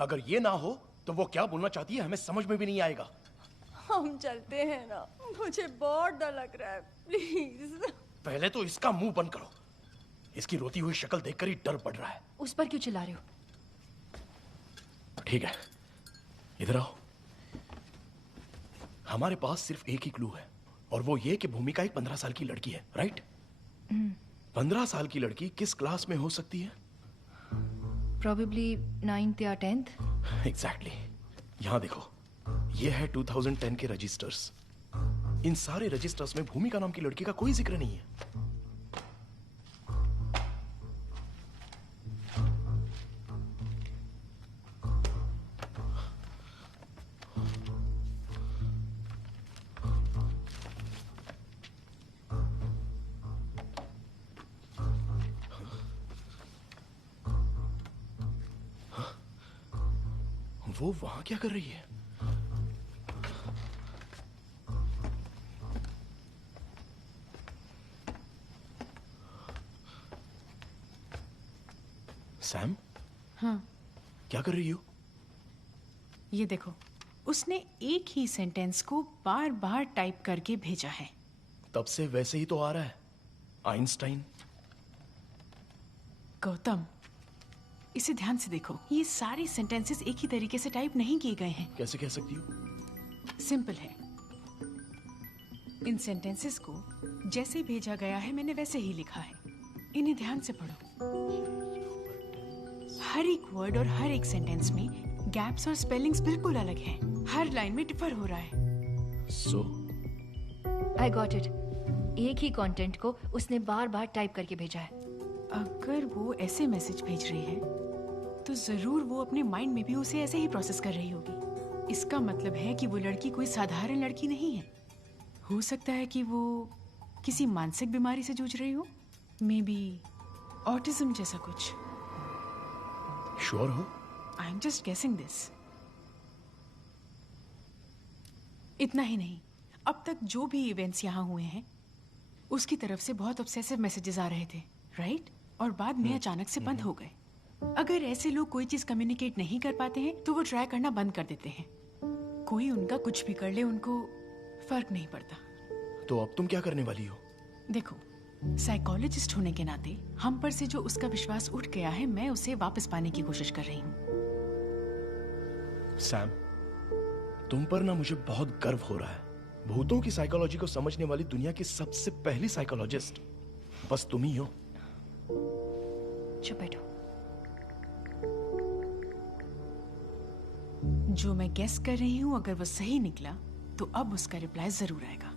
अगर ये ना हो तो वो क्या बोलना चाहती है हमें समझ में भी नहीं आएगा। हम चलते हैं ना, मुझे बहुत डर लग रहा है, प्लीज। पहले तो इसका मुंह बंद करो। इसकी रोती हुई शक्ल देखकर ही डर पड़ रहा है। उस पर क्यों चिल्ला रहे हो? ठीक है, इधर आओ। हमारे पास सिर्फ एक ही क्लू है और वो ये कि भूमिका एक 15 साल की लड़की है, राइट? 15 साल की लड़की किस क्लास में हो सकती है? Probably 9th या 10th। एग्जैक्टली। यहां देखो, ये है 2010 के रजिस्टर्स। इन सारे रजिस्टर्स में भूमिका नाम की लड़की का कोई जिक्र नहीं है। वो वहां क्या कर रही है? सैम? हाँ। क्या कर रही हो? ये देखो, उसने एक ही सेंटेंस को बार बार टाइप करके भेजा है। तब से वैसे ही तो आ रहा है, आइंस्टाइन। गौतम, इसे ध्यान से देखो, ये सारे सेंटेंसेस एक ही तरीके से टाइप नहीं किए गए हैं। कैसे कह सकती हो? सिंपल है। इन सेंटेंसेस को जैसे भेजा गया है मैंने वैसे ही लिखा है। इन्हें ध्यान से पढ़ो। हर एक वर्ड और हर एक सेंटेंस में गैप्स और स्पेलिंग्स बिल्कुल अलग हैं। हर लाइन में डिफर हो रहा है। सो आई गॉट इट। एक ही कंटेंट को उसने बार बार टाइप करके भेजा है। अगर वो ऐसे मैसेज भेज रही है तो जरूर वो अपने माइंड में भी उसे ऐसे ही प्रोसेस कर रही होगी। इसका मतलब है कि वो लड़की कोई साधारण लड़की नहीं है। हो सकता है कि वो किसी मानसिक बीमारी से जूझ रही हो, मे बी ऑटिज्म जैसा कुछ। श्योर हो? I am just guessing this. इतना ही नहीं, अब तक जो भी इवेंट्स यहाँ हुए हैं उसकी तरफ से बहुत ऑब्सेसिव मैसेजेस आ रहे थे, राइट? और बाद में अचानक से बंद हो गए। अगर ऐसे लोग कोई चीज कम्युनिकेट नहीं कर पाते हैं तो वो ट्राई करना बंद कर देते हैं। कोई उनका कुछ भी कर ले, उनको फर्क नहीं पड़ता। तो अब तुम क्या करने वाली हो? देखो, साइकोलॉजिस्ट होने के नाते हम पर से जो उसका विश्वास उठ गया है, मैं उसे वापस पाने की कोशिश कर रही हूँ। सैम, तुम पर ना मुझे बहुत गर्व हो रहा है। भूतों की साइकोलॉजी को समझने वाली दुनिया की सबसे पहली साइकोलॉजिस्ट बस तुम ही हो। चुप बैठो। जो मैं गेस कर रही हूँ, अगर वो सही निकला तो अब उसका रिप्लाई जरूर आएगा।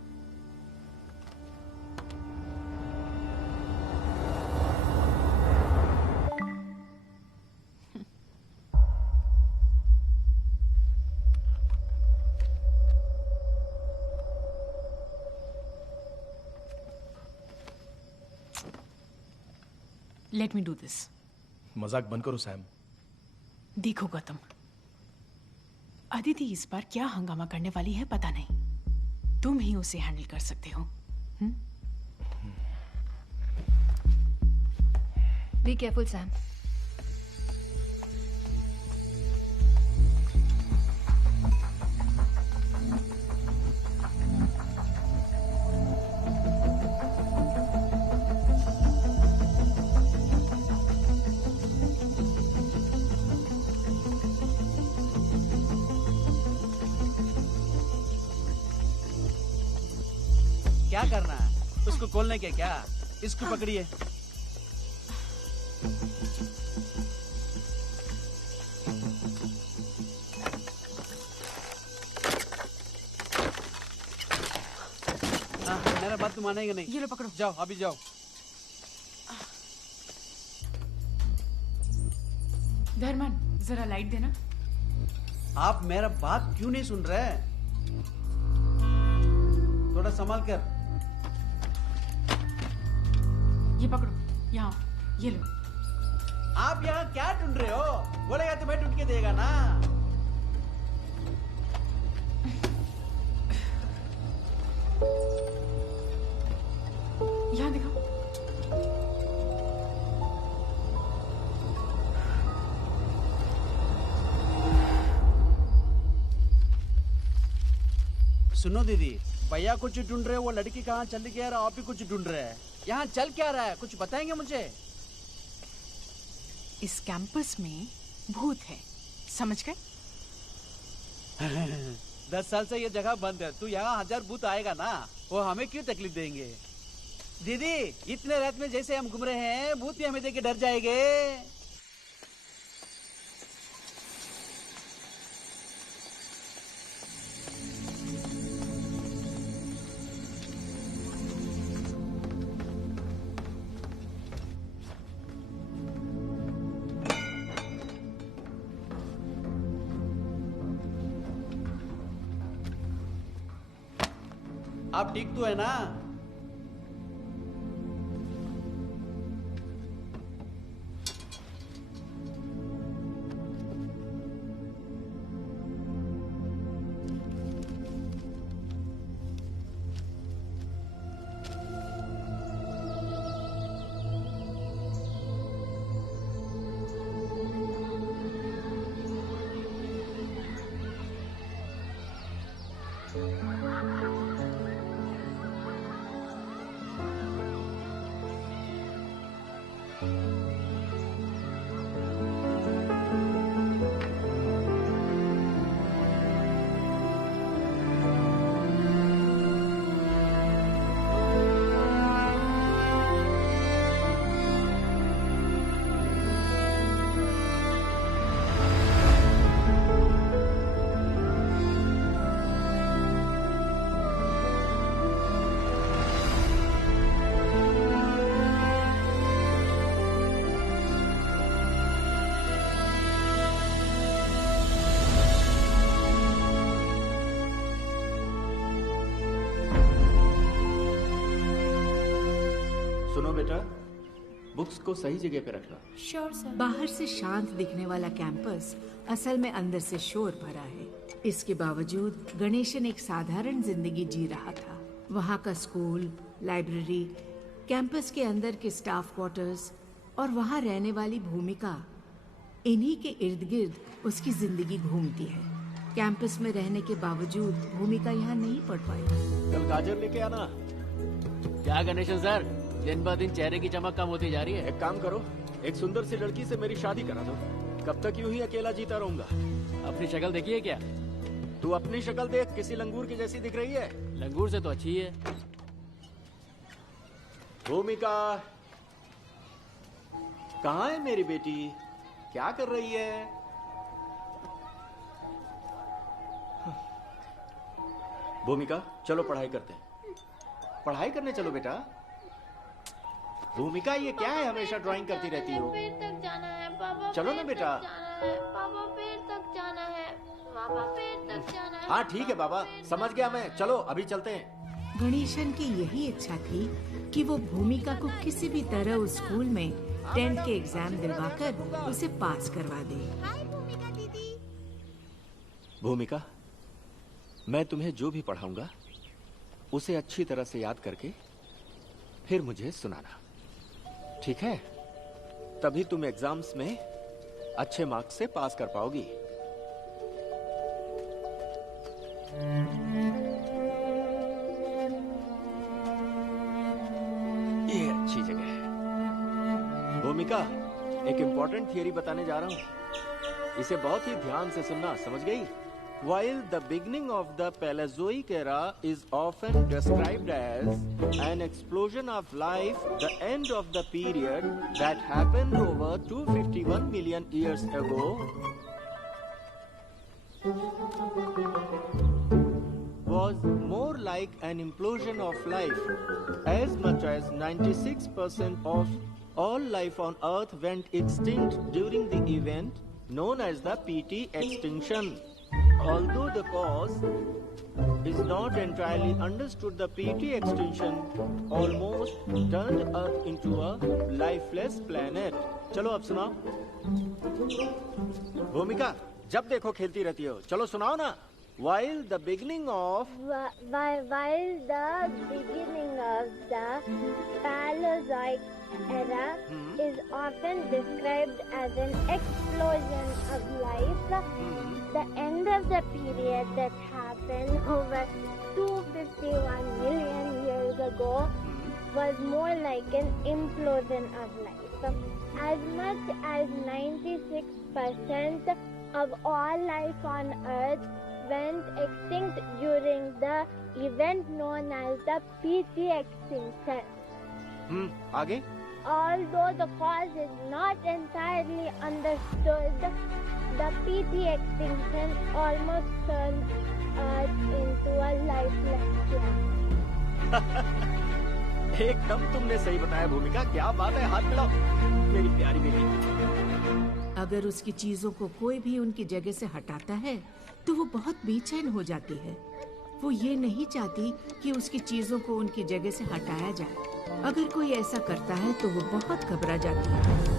Let me do this. मजाक बंद करो सैम। देखो गौतम, अदिति इस बार क्या हंगामा करने वाली है पता नहीं। तुम ही उसे हैंडल कर सकते हो। Be careful Sam. क्या करना है? उसको खोलने के क्या? इसको पकड़िए। मेरा बात तुम मानेगा नहीं। ये लो पकड़ो। जाओ, अभी जाओ। धर्मन, जरा लाइट देना। आप मेरा बात क्यों नहीं सुन रहे? थोड़ा संभाल कर। ये पकड़ो, यहाँ, ये लो। आप यहाँ क्या ढूंढ रहे हो? बोलेगा तो मैं ढूंढ के देगा ना। यहाँ दिखाओ। सुनो दीदी, भैया कुछ ढूंढ रहे, वो लड़की कहाँ चल गया और आप भी कुछ ढूंढ रहे हैं। यहाँ चल क्या रहा है, कुछ बताएंगे मुझे? इस कैंपस में भूत है, समझ गए? 10 साल से ये जगह बंद है, तू यहाँ 1000 भूत आएगा ना, वो हमें क्यों तकलीफ देंगे? दीदी, इतने रात में जैसे हम घूम रहे हैं, भूत भी हमें देख के डर जाएंगे। आप ठीक तो है ना? बेटा, बुक्स को सही जगह पे रखना। Sure sir. बाहर से शांत दिखने वाला कैंपस असल में अंदर से शोर भरा है। इसके बावजूद गणेशन एक साधारण जिंदगी जी रहा था। वहाँ का स्कूल, लाइब्रेरी, कैंपस के अंदर के स्टाफ क्वार्टर्स और वहाँ रहने वाली भूमिका, इन्हीं के इर्द गिर्द उसकी जिंदगी घूमती है। कैंपस में रहने के बावजूद भूमिका यहाँ नहीं पढ़ पाई। कल गाजर लेके आना। क्या गणेशन सर, दिन ब दिन चेहरे की चमक कम होती जा रही है। एक काम करो, एक सुंदर सी लड़की से मेरी शादी करा दो। कब तक यूं ही अकेला जीता रहूंगा? अपनी शक्ल देखिए क्या? तू अपनी शक्ल देख, किसी लंगूर की जैसी दिख रही है। लंगूर से तो अच्छी है। भूमिका, कहाँ है मेरी बेटी? क्या कर रही है? भूमिका, चलो पढ़ाई करते हैं। पढ़ाई करने चलो बेटा। भूमिका, ये क्या है, हमेशा ड्राइंग करती रहती हो? पेड़ तक जाना है पापा। चलो ना बेटा। पापा पेड़ तक जाना है। पापा पेड़ तक जाना है। हाँ ठीक है बाबा, समझ गया मैं। चलो अभी चलते हैं। गणेशन की यही इच्छा थी कि वो भूमिका को किसी भी तरह उस स्कूल में 10th के एग्जाम दिलवाकर उसे पास करवा दे। भूमिका, मैं तुम्हें जो भी पढ़ाऊंगा उसे अच्छी तरह से याद करके फिर मुझे सुनाना, ठीक है? तभी तुम एग्जाम्स में अच्छे मार्क्स से पास कर पाओगी। ये अच्छी जगह है। भूमिका, एक इंपॉर्टेंट थियरी बताने जा रहा हूं, इसे बहुत ही ध्यान से सुनना, समझ गई? While the beginning of the Paleozoic era is often described as an explosion of life, the end of the period that happened over 251 million years ago was more like an implosion of life. As much as 96% of all life on Earth went extinct during the event known as the PT extinction. Although the cause is not entirely understood, the PT extinction almost turned Earth into a lifeless planet. चलो अब सुनाओ। भूमिका, जब देखो खेलती रहती हो, चलो सुनाओ ना। While the beginning of the Paleozoic era is often described as an explosion of life, the end of the period that happened over 251 million years ago was more like an implosion of life. As much as 96% of all life on Earth went extinct during the event known as the PT extinction. आगे? Although the cause is not entirely understood, the PT extinction almost turned Earth into a lifeless planet. एकदम तुमने सही बताया भूमिका, क्या बात है, हाथ मिलाओ मेरी प्यारी बेटी। अगर उसकी चीजों को कोई भी उनकी जगह से हटाता है तो वो बहुत बेचैन हो जाती है। वो ये नहीं चाहती कि उसकी चीजों को उनकी जगह से हटाया जाए। अगर कोई ऐसा करता है तो वो बहुत घबरा जाती है।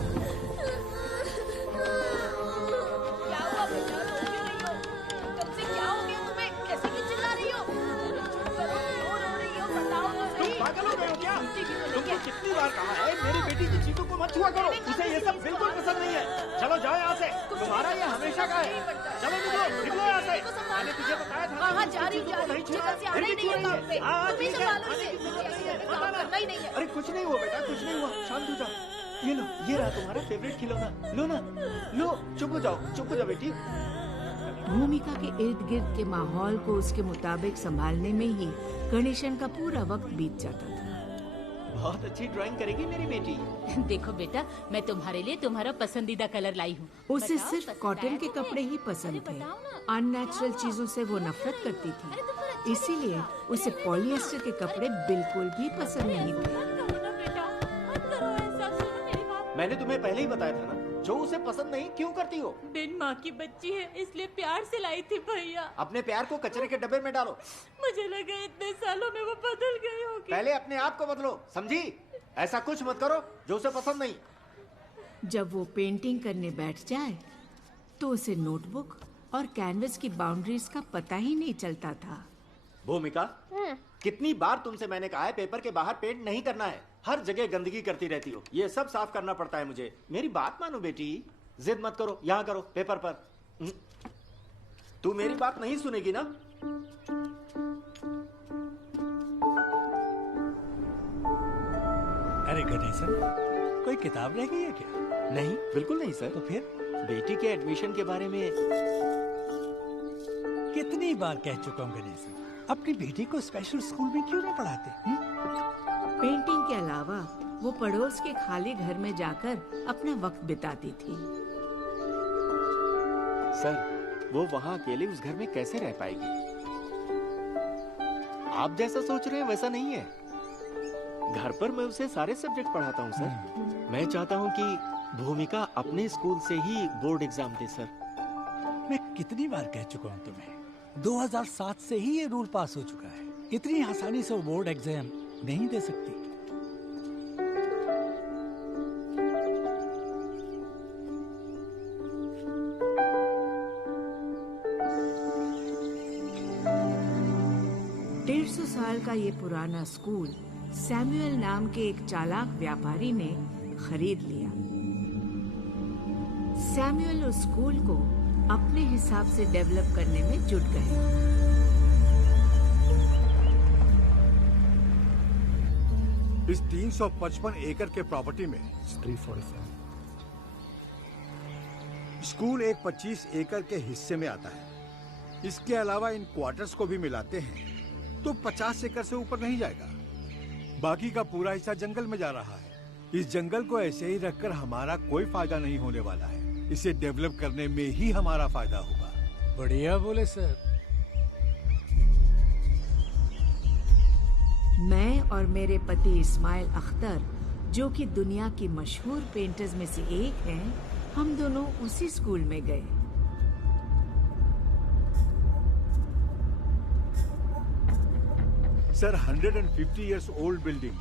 कितनी बार कहा है मेरी बेटी की चीजों को मत छुआ करो, उसे ये सब बिल्कुल पसंद नहीं है। चलो जाओ यहाँ से, तुम्हारा ये हमेशा का है। चलो निकलो यहाँ से। मैंने तुझे बताया था कहाँ जा रही हूँ, नहीं छुआ। अरे कुछ नहीं हुआ बेटा, कुछ नहीं हुआ, शांत हो जाओ। ये लो, ये रहा तुम्हारा फेवरेट खिलौना, लो ना, लो, चुप हो जाओ बेटी। भूमिका के इर्द गिर्द के माहौल को उसके मुताबिक संभालने में ही गणेशन का पूरा वक्त बीत जाता था। बहुत अच्छी ड्राइंग करेगी मेरी बेटी। देखो बेटा, मैं तुम्हारे लिए तुम्हारा पसंदीदा कलर लाई हूँ। उसे सिर्फ कॉटन के कपड़े ही पसंद थे। अननेचुरल चीजों से वो नफरत करती थी, इसीलिए उसे पॉलिएस्टर के कपड़े बिल्कुल भी पसंद नहीं थे। मैंने तुम्हें पहले ही बताया था ना, जो उसे पसंद नहीं क्यों करती हो? बिन माँ की बच्ची है, इसलिए प्यार से लाई थी भैया। अपने प्यार को कचरे के डब्बे में डालो। मुझे लगा इतने सालों में वो बदल गई होगी। पहले अपने आप को बदलो, समझी? ऐसा कुछ मत करो जो उसे पसंद नहीं। जब वो पेंटिंग करने बैठ जाए तो उसे नोटबुक और कैनवस की बाउंड्रीज का पता ही नहीं चलता था। भूमिका, कितनी बार तुमसे मैंने कहा है पेपर के बाहर पेंट नहीं करना है। हर जगह गंदगी करती रहती हो। ये सब साफ करना पड़ता है मुझे। मेरी बात मानो बेटी, जिद मत करो, यहाँ करो पेपर पर। तू मेरी बात नहीं सुनेगी ना? अरे गणेशन, कोई किताब रह गई है क्या? नहीं, बिल्कुल नहीं सर। तो फिर बेटी के एडमिशन के बारे में कितनी बार कह चुका हूँ गणेशन, अपनी बेटी को स्पेशल स्कूल में क्यों नहीं पढ़ाते? पेंटिंग के अलावा वो पड़ोस के खाली घर में जाकर अपना वक्त बिताती थी। सर, वो वहाँ अकेले उस घर में कैसे रह पाएगी? आप जैसा सोच रहे हैं वैसा नहीं है। घर पर मैं उसे सारे सब्जेक्ट पढ़ाता हूँ सर। मैं चाहता हूँ कि भूमिका अपने स्कूल से ही बोर्ड एग्जाम दे सर। मैं कितनी बार कह चुका हूँ तुम्हें, 2007 से ही ये रूल पास हो चुका है। इतनी आसानी से वो बोर्ड एग्जाम नहीं दे सकती। साल का ये पुराना स्कूल सैमुअल नाम के एक चालाक व्यापारी ने खरीद लिया। सैमुअल उस स्कूल को अपने हिसाब से डेवलप करने में जुट गए। इस 355 एकड़ के प्रॉपर्टी में 347 स्कूल एक 25 एकड़ के हिस्से में आता है। इसके अलावा इन क्वार्टर्स को भी मिलाते हैं तो 50 एकड़ से ऊपर नहीं जाएगा। बाकी का पूरा हिस्सा जंगल में जा रहा है। इस जंगल को ऐसे ही रखकर हमारा कोई फायदा नहीं होने वाला है। इसे डेवलप करने में ही हमारा फायदा होगा। बढ़िया बोले सर। मैं और मेरे पति इस्माइल अख्तर, जो कि दुनिया की मशहूर पेंटर्स में से एक हैं, हम दोनों उसी स्कूल में गए। Sir, 150 years old building,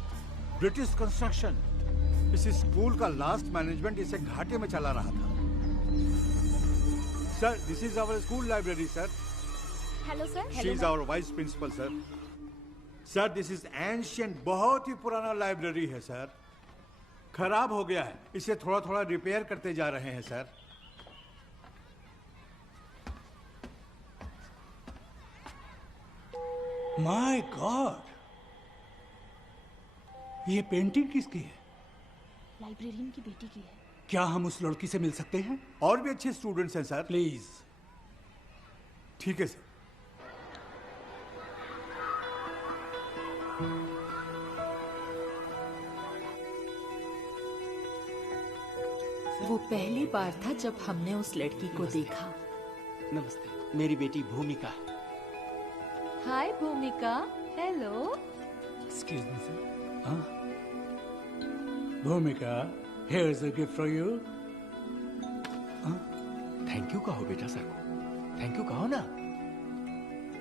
British construction. इस स्कूल का लास्ट मैनेजमेंट इसे घाटे में चला रहा था। Sir, this is our school library sir. Hello sir. She is our vice principal sir. Sir, this is ancient, बहुत ही पुराना लाइब्रेरी है सर। खराब हो गया है, इसे थोड़ा थोड़ा रिपेयर करते जा रहे हैं सर। माय गॉड, ये पेंटिंग किसकी है? लाइब्रेरियन की बेटी की है। क्या हम उस लड़की से मिल सकते हैं? और भी अच्छे स्टूडेंट्स हैं सर। प्लीज। ठीक है सर। वो पहली बार था जब हमने उस लड़की को देखा। नमस्ते, मेरी बेटी भूमिका। हाय भूमिका। हेलो। Excuse me sir. हाँ, भूमिका, here is a gift for you. Thank you कहो बेटा सर को। थैंक यू कहो ना।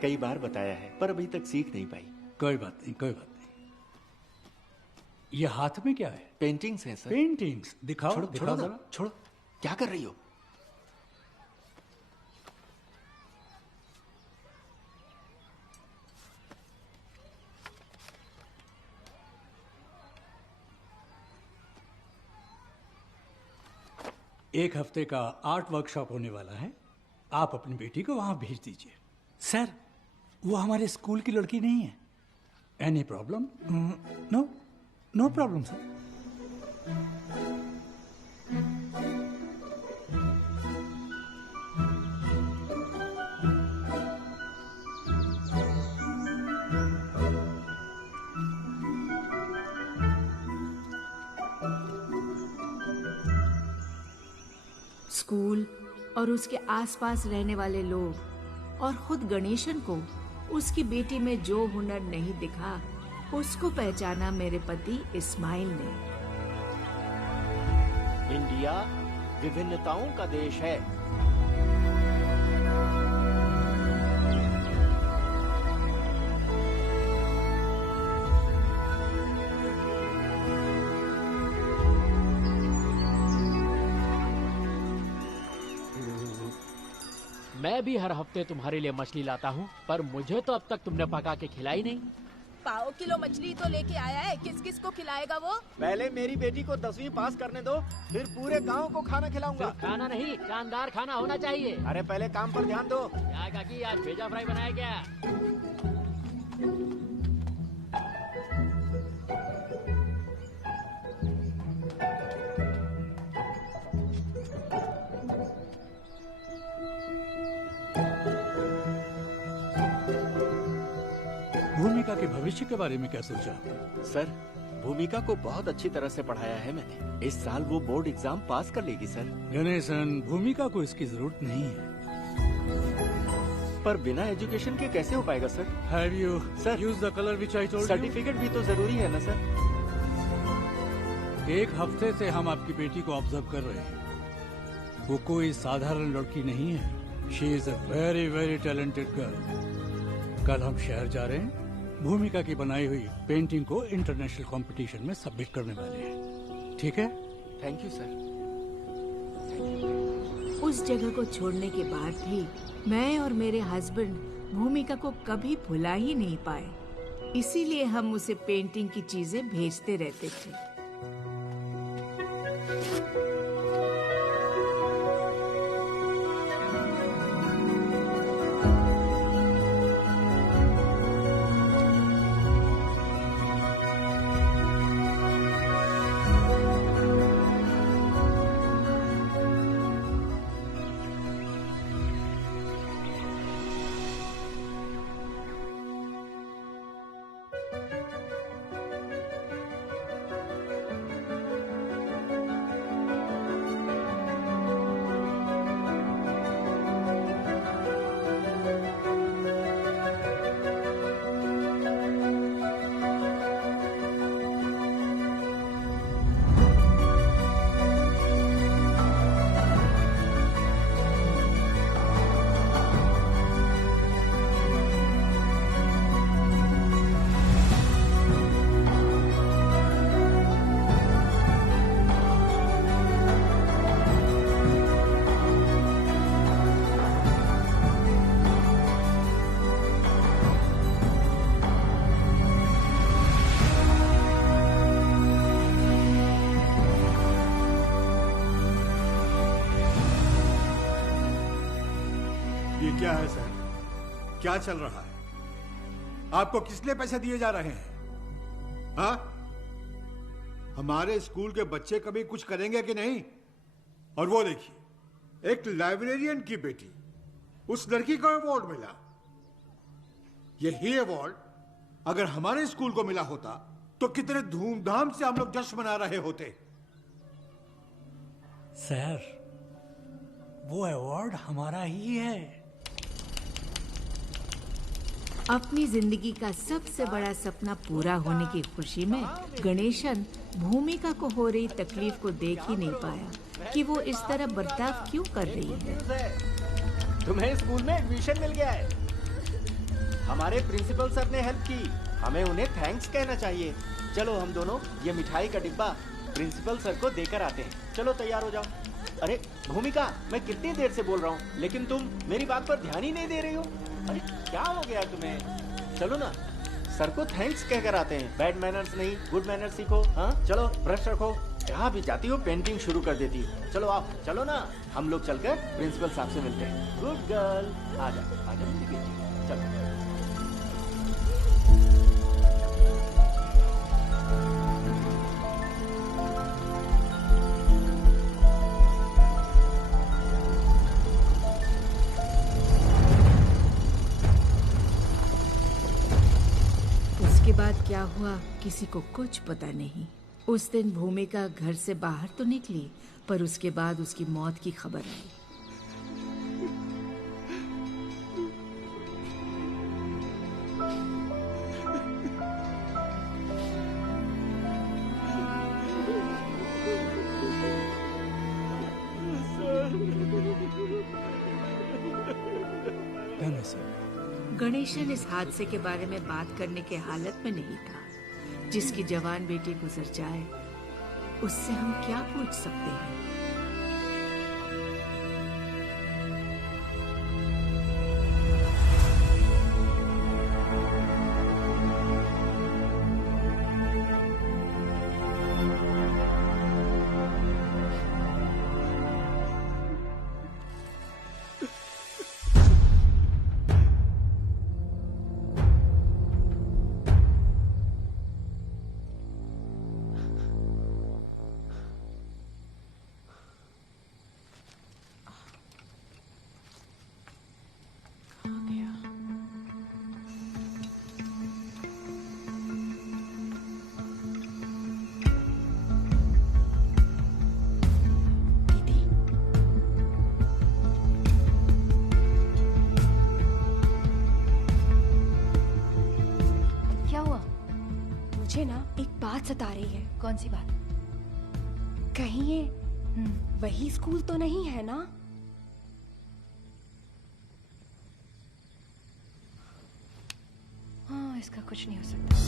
कई बार बताया है पर अभी तक सीख नहीं पाई। कोई बात नहीं, कोई बात नहीं। ये हाथ में क्या है? पेंटिंग्स हैं सर। पेंटिंग्स दिखाओ। छोड़ो, दिखाओ छोड़ो जरा। छोड़ो। क्या कर रही हो? एक हफ्ते का आर्ट वर्कशॉप होने वाला है। आप अपनी बेटी को वहां भेज दीजिए। सर, वो हमारे स्कूल की लड़की नहीं है। Any problem? No, no problem sir. School और उसके आसपास रहने वाले लोग और खुद गणेशन को उसकी बेटी में जो हुनर नहीं दिखा, उसको पहचाना मेरे पति इस्माइल ने। इंडिया विभिन्नताओं का देश है। मैं भी हर हफ्ते तुम्हारे लिए मछली लाता हूँ, पर मुझे तो अब तक तुमने पका के खिलाई नहीं। 1.5 किलो मछली तो लेके आया है, किस किस को खिलाएगा वो? पहले मेरी बेटी को 10वीं पास करने दो, फिर पूरे गांव को खाना खिलाऊंगा। खाना नहीं, शानदार खाना होना चाहिए। अरे पहले काम पर ध्यान दो। क्या काकी, आज भेजा फ्राई बनाया क्या? भूमिका के भविष्य के बारे में क्या सोचा? सर, भूमिका को बहुत अच्छी तरह से पढ़ाया है मैंने। इस साल वो बोर्ड एग्जाम पास कर लेगी सर। गणेशन, भूमिका को इसकी जरूरत नहीं है। पर बिना एजुकेशन के कैसे हो पाएगा sir? Have you sir used the color which I told you? Certificate भी तो जरूरी है ना सर? 1 हफ्ते से हम आपकी बेटी को ऑब्जर्व कर रहे हैं। वो कोई साधारण लड़की नहीं है। She is a very very talented girl. कल हम शहर जा रहे हैं। भूमिका की बनाई हुई पेंटिंग को इंटरनेशनल कंपटीशन में सबमिट करने वाले हैं। ठीक है? Thank you sir. उस जगह को छोड़ने के बाद भी मैं और मेरे हस्बैंड भूमिका को कभी भुला ही नहीं पाए। इसीलिए हम उसे पेंटिंग की चीजें भेजते रहते थे। क्या है सर? क्या चल रहा है? आपको किस लिए पैसे दिए जा रहे हैं? हाँ? हमारे स्कूल के बच्चे कभी कुछ करेंगे कि नहीं? और वो देखिए, एक लाइब्रेरियन की बेटी, उस लड़की को अवार्ड मिला। यही अवार्ड अगर हमारे स्कूल को मिला होता तो कितने धूमधाम से हम लोग जश्न मना रहे होते। सर, वो अवार्ड हमारा ही है। अपनी जिंदगी का सबसे बड़ा सपना पूरा होने की खुशी में गणेशन भूमिका को हो रही तकलीफ को देख ही नहीं पाया कि वो इस तरह बर्ताव क्यों कर रही है। तुम्हें स्कूल में एडमिशन मिल गया है। हमारे प्रिंसिपल सर ने हेल्प की, हमें उन्हें थैंक्स कहना चाहिए। चलो हम दोनों ये मिठाई का डिब्बा प्रिंसिपल सर को देकर आते हैं। चलो तैयार हो जाओ। अरे भूमिका, मैं कितनी देर से बोल रहा हूँ, लेकिन तुम मेरी बात पर ध्यान ही नहीं दे रही हो। अरे क्या हो गया तुम्हें? चलो ना, सर को थैंक्स कहकर आते हैं। बैड मैनर्स नहीं, गुड मैनर्स सीखो। हाँ चलो, ब्रश रखो। जहाँ भी जाती हो पेंटिंग शुरू कर देती हो। चलो आप चलो ना, हम लोग चलकर प्रिंसिपल साहब से मिलते हैं। गुड गर्ल, आजा आजा मेरी बेटी, चलो। उसके बाद क्या हुआ किसी को कुछ पता नहीं। उस दिन भूमिका घर से बाहर तो निकली, पर उसके बाद उसकी मौत की खबर आई। गणेशन इस हादसे के बारे में बात करने के हालत में नहीं था। जिसकी जवान बेटी गुजर जाए, उससे हम क्या पूछ सकते हैं? बात सता रही है। कौन सी बात? कहीं ये वही स्कूल तो नहीं है ना? हाँ, इसका कुछ नहीं हो सकता।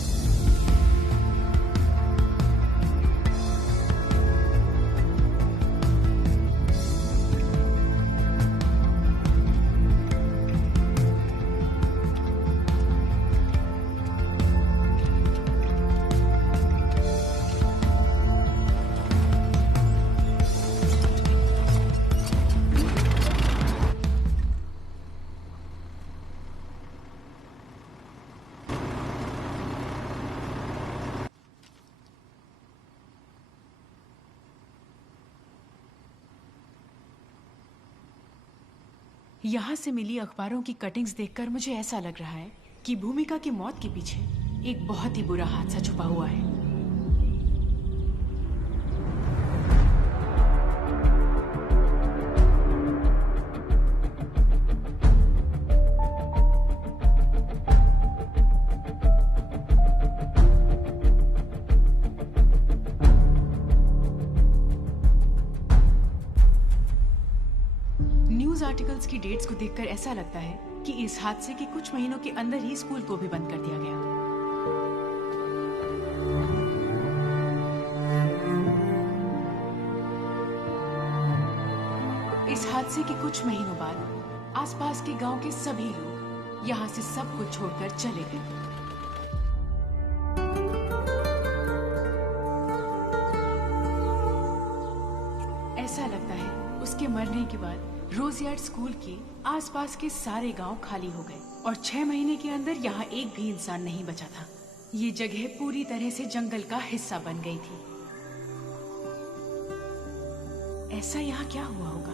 यहाँ से मिली अखबारों की कटिंग्स देखकर मुझे ऐसा लग रहा है कि भूमिका की मौत के पीछे एक बहुत ही बुरा हादसा छुपा हुआ है। न्यूज आर्टिकल्स की डेट्स को देखकर ऐसा लगता है कि इस हादसे के कुछ महीनों के अंदर ही स्कूल को भी बंद कर दिया गया। इस हादसे के कुछ महीनों बाद आसपास के गांव के सभी लोग यहां से सब कुछ छोड़कर चले गए। ऐसा लगता है उसके मरने के बाद रोजयार्ड स्कूल के आसपास के सारे गांव खाली हो गए और 6 महीने के अंदर यहाँ एक भी इंसान नहीं बचा था। ये जगह पूरी तरह से जंगल का हिस्सा बन गई थी। ऐसा यहाँ क्या हुआ होगा?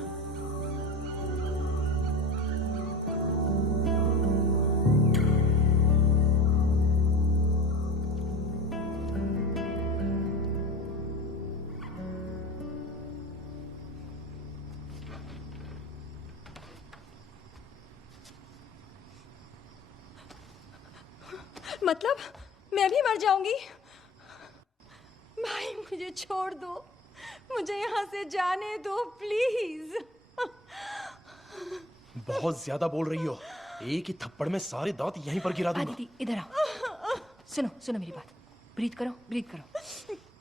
मतलब मैं भी मर जाऊंगी? भाई मुझे छोड़ दो, मुझे यहाँ से जाने दो प्लीज। बहुत ज्यादा बोल रही हो, एक ही थप्पड़ में सारे दांत यहीं पर गिरा दूंगा। दीदी इधर आओ, सुनो सुनो मेरी बात। ब्रीथ करो, ब्रीथ करो,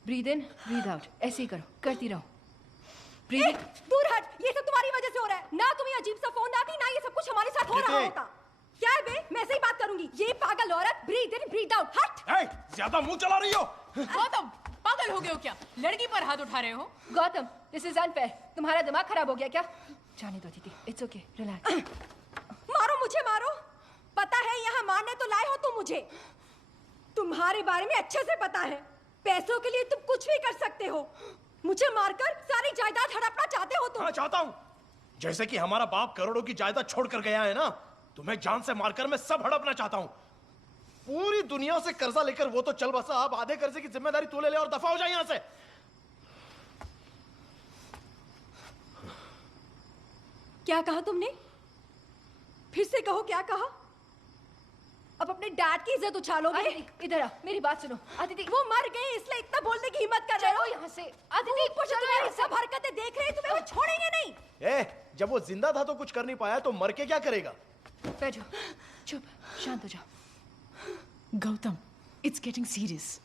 ब्रीथ इन ब्रीथ आउट, ऐसे ही करो, करती रहो। ब्रीथ इन। दूर हट, ये सब तुम्हारी वजह से हो रहा है ना। तुम्हें अजीब सा फोन आती ना, ये सब कुछ हमारे साथ हो रहा होता। क्या है बे, मैं से ही बात करूंगी। ये पागल औरत, ब्रीथ इन ब्रीथ आउट, हट। ज्यादा मुंह चला रही हो। गौतम, पागल हो गए हो क्या? लड़की पर हाथ उठा रहे हो? Gautam, this is unfair. तुम्हारा दिमाग खराब हो गया क्या? जाने दो दीदी, इट्स ओके, रिलैक्स। मारो मुझे, मारो। पता है यहाँ मारने तो लाए हो तुम मुझे। तुम्हारे बारे में अच्छे से पता है, पैसों के लिए तुम कुछ भी कर सकते हो। मुझे मारकर सारी जायदाद हड़पना चाहते हो तुम। हाँ, चाहता हूँ। जैसे कि हमारा बाप करोड़ों की जायदाद छोड़ कर गया है ना, तुम्हें जान से मारकर मैं सब हड़पना चाहता हूँ। पूरी दुनिया से कर्जा लेकर वो तो चल बसा, अब आधे कर्जे की जिम्मेदारी तू ले ले और दफा हो जाए यहाँ से। क्या कहा तुमने? फिर से कहो, क्या कहा? अब अपने डैड की इज्जत उछालोगे? इधर आ, मेरी बात सुनो। अदिति, वो मर गए इसलिए इतना बोलने की हिम्मत कर रहे हो? यहाँ से। अदिति, तुम्हारी सब हरकतें देख रहे हैं, तुम्हें वो छोड़ेंगे नहीं। जब वो जिंदा था तो कुछ कर नहीं पाया, तो मर के क्या करेगा? बैठो, चुप, शांत हो जाओ। Gautam, it's getting serious.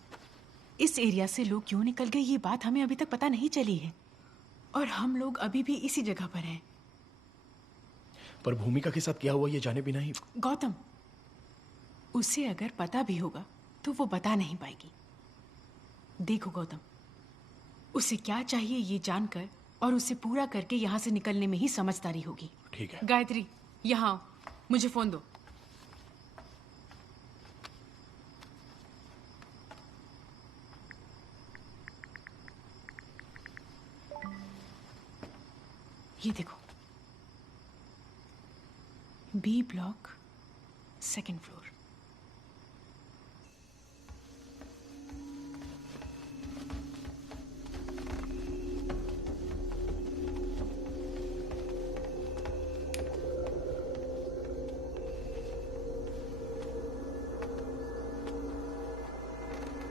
इस एरिया से लोग क्यों निकल गए ये बात हमें अभी तक पता नहीं चली है, और हम लोग अभी भी इसी जगह पर हैं। पर भूमिका के साथ क्या हुआ ये जाने बिना ही। गौतम, उसे अगर पता भी होगा तो वो बता नहीं पाएगी। देखो गौतम, उसे क्या चाहिए ये जानकर और उसे पूरा करके यहाँ से निकलने में ही समझदारी होगी। ठीक है। गायत्री, यहाँ आओ, मुझे फोन दो। ये देखो, B block, 2nd floor.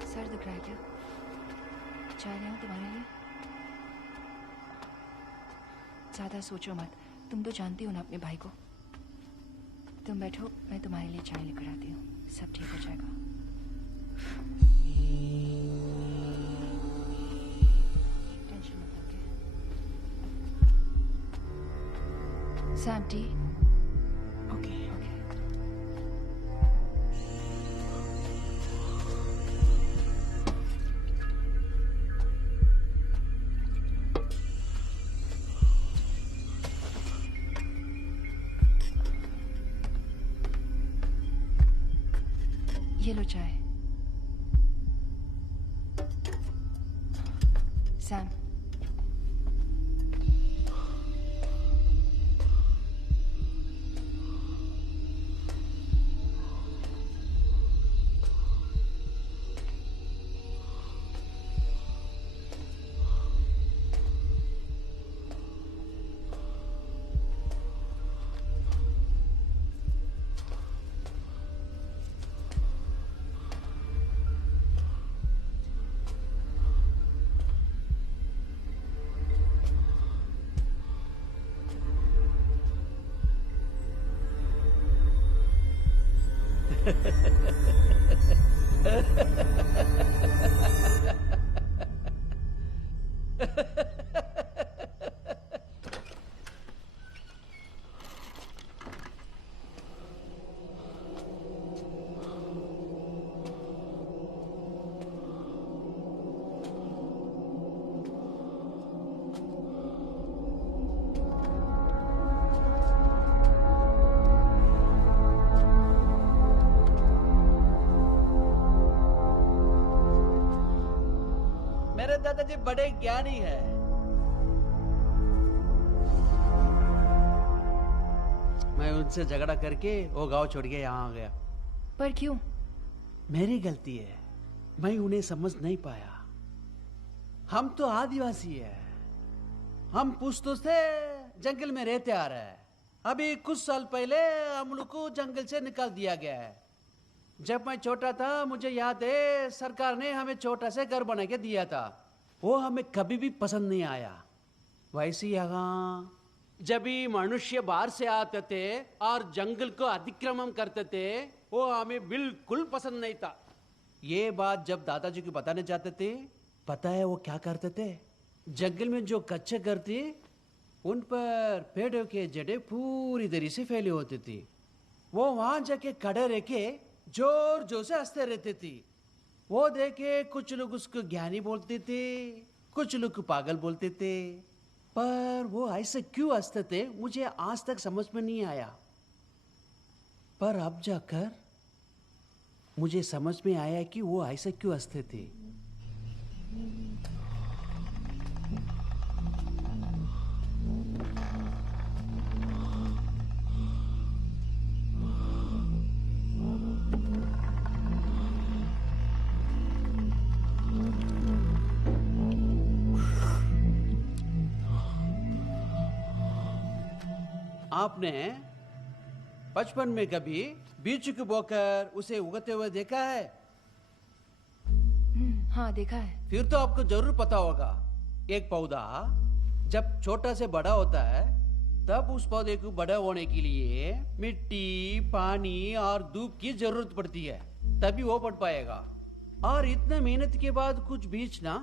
Sir दिख रहा है क्या? चाय ले आऊं तुम्हारे लिए? ज्यादा सोचो मत, तुम तो जानती हो ना अपने भाई को। तुम बैठो, मैं तुम्हारे लिए चाय लेकर आती हूँ, सब ठीक हो जाएगा। टेंशन मत लो। Sam, T? ओके। ये लो चाय। सैम, मेरे दादाजी बड़े ज्ञानी है। मैं उनसे झगड़ा करके वो गांव छोड़ के यहाँ आ गया। पर क्यों? मेरी गलती है, मैं उन्हें समझ नहीं पाया। हम तो आदिवासी है, हम पुश्तों से जंगल में रहते आ रहे हैं। अभी कुछ साल पहले हम लोग को जंगल से निकाल दिया गया है। जब मैं छोटा था मुझे याद है सरकार ने हमें छोटा सा घर बना के दिया था। वो हमें कभी भी पसंद नहीं आया। वैसे यहाँ जब भी मनुष्य बाहर से आते थे और जंगल को अतिक्रमण करते थे वो हमें बिल्कुल पसंद नहीं था। ये बात जब दादाजी को बताने जाते थे, पता है वो क्या करते थे? जंगल में जो कच्चे घर थे उन पर पेड़ों के जड़ें पूरी तरह से फैली होती थी। वो वहां जाके खड़े रह के जोर जोर से हंसते रहते थे। वो देखे कुछ लोग उसको ज्ञानी बोलते थे, कुछ लोग पागल बोलते थे। पर वो ऐसे क्यों हंसते थे मुझे आज तक समझ में नहीं आया। पर अब जाकर मुझे समझ में आया कि वो ऐसे क्यों हंसते थे। आपने बचपन में कभी बीज को बोकर उसे उगते हुए देखा है? हाँ, देखा है। फिर तो आपको जरूर पता होगा, एक पौधा जब छोटा से बड़ा होता है तब उस पौधे को बड़ा होने के लिए मिट्टी, पानी और धूप की जरूरत पड़ती है, तभी वो बढ़ पाएगा। और इतने मेहनत के बाद कुछ बीज ना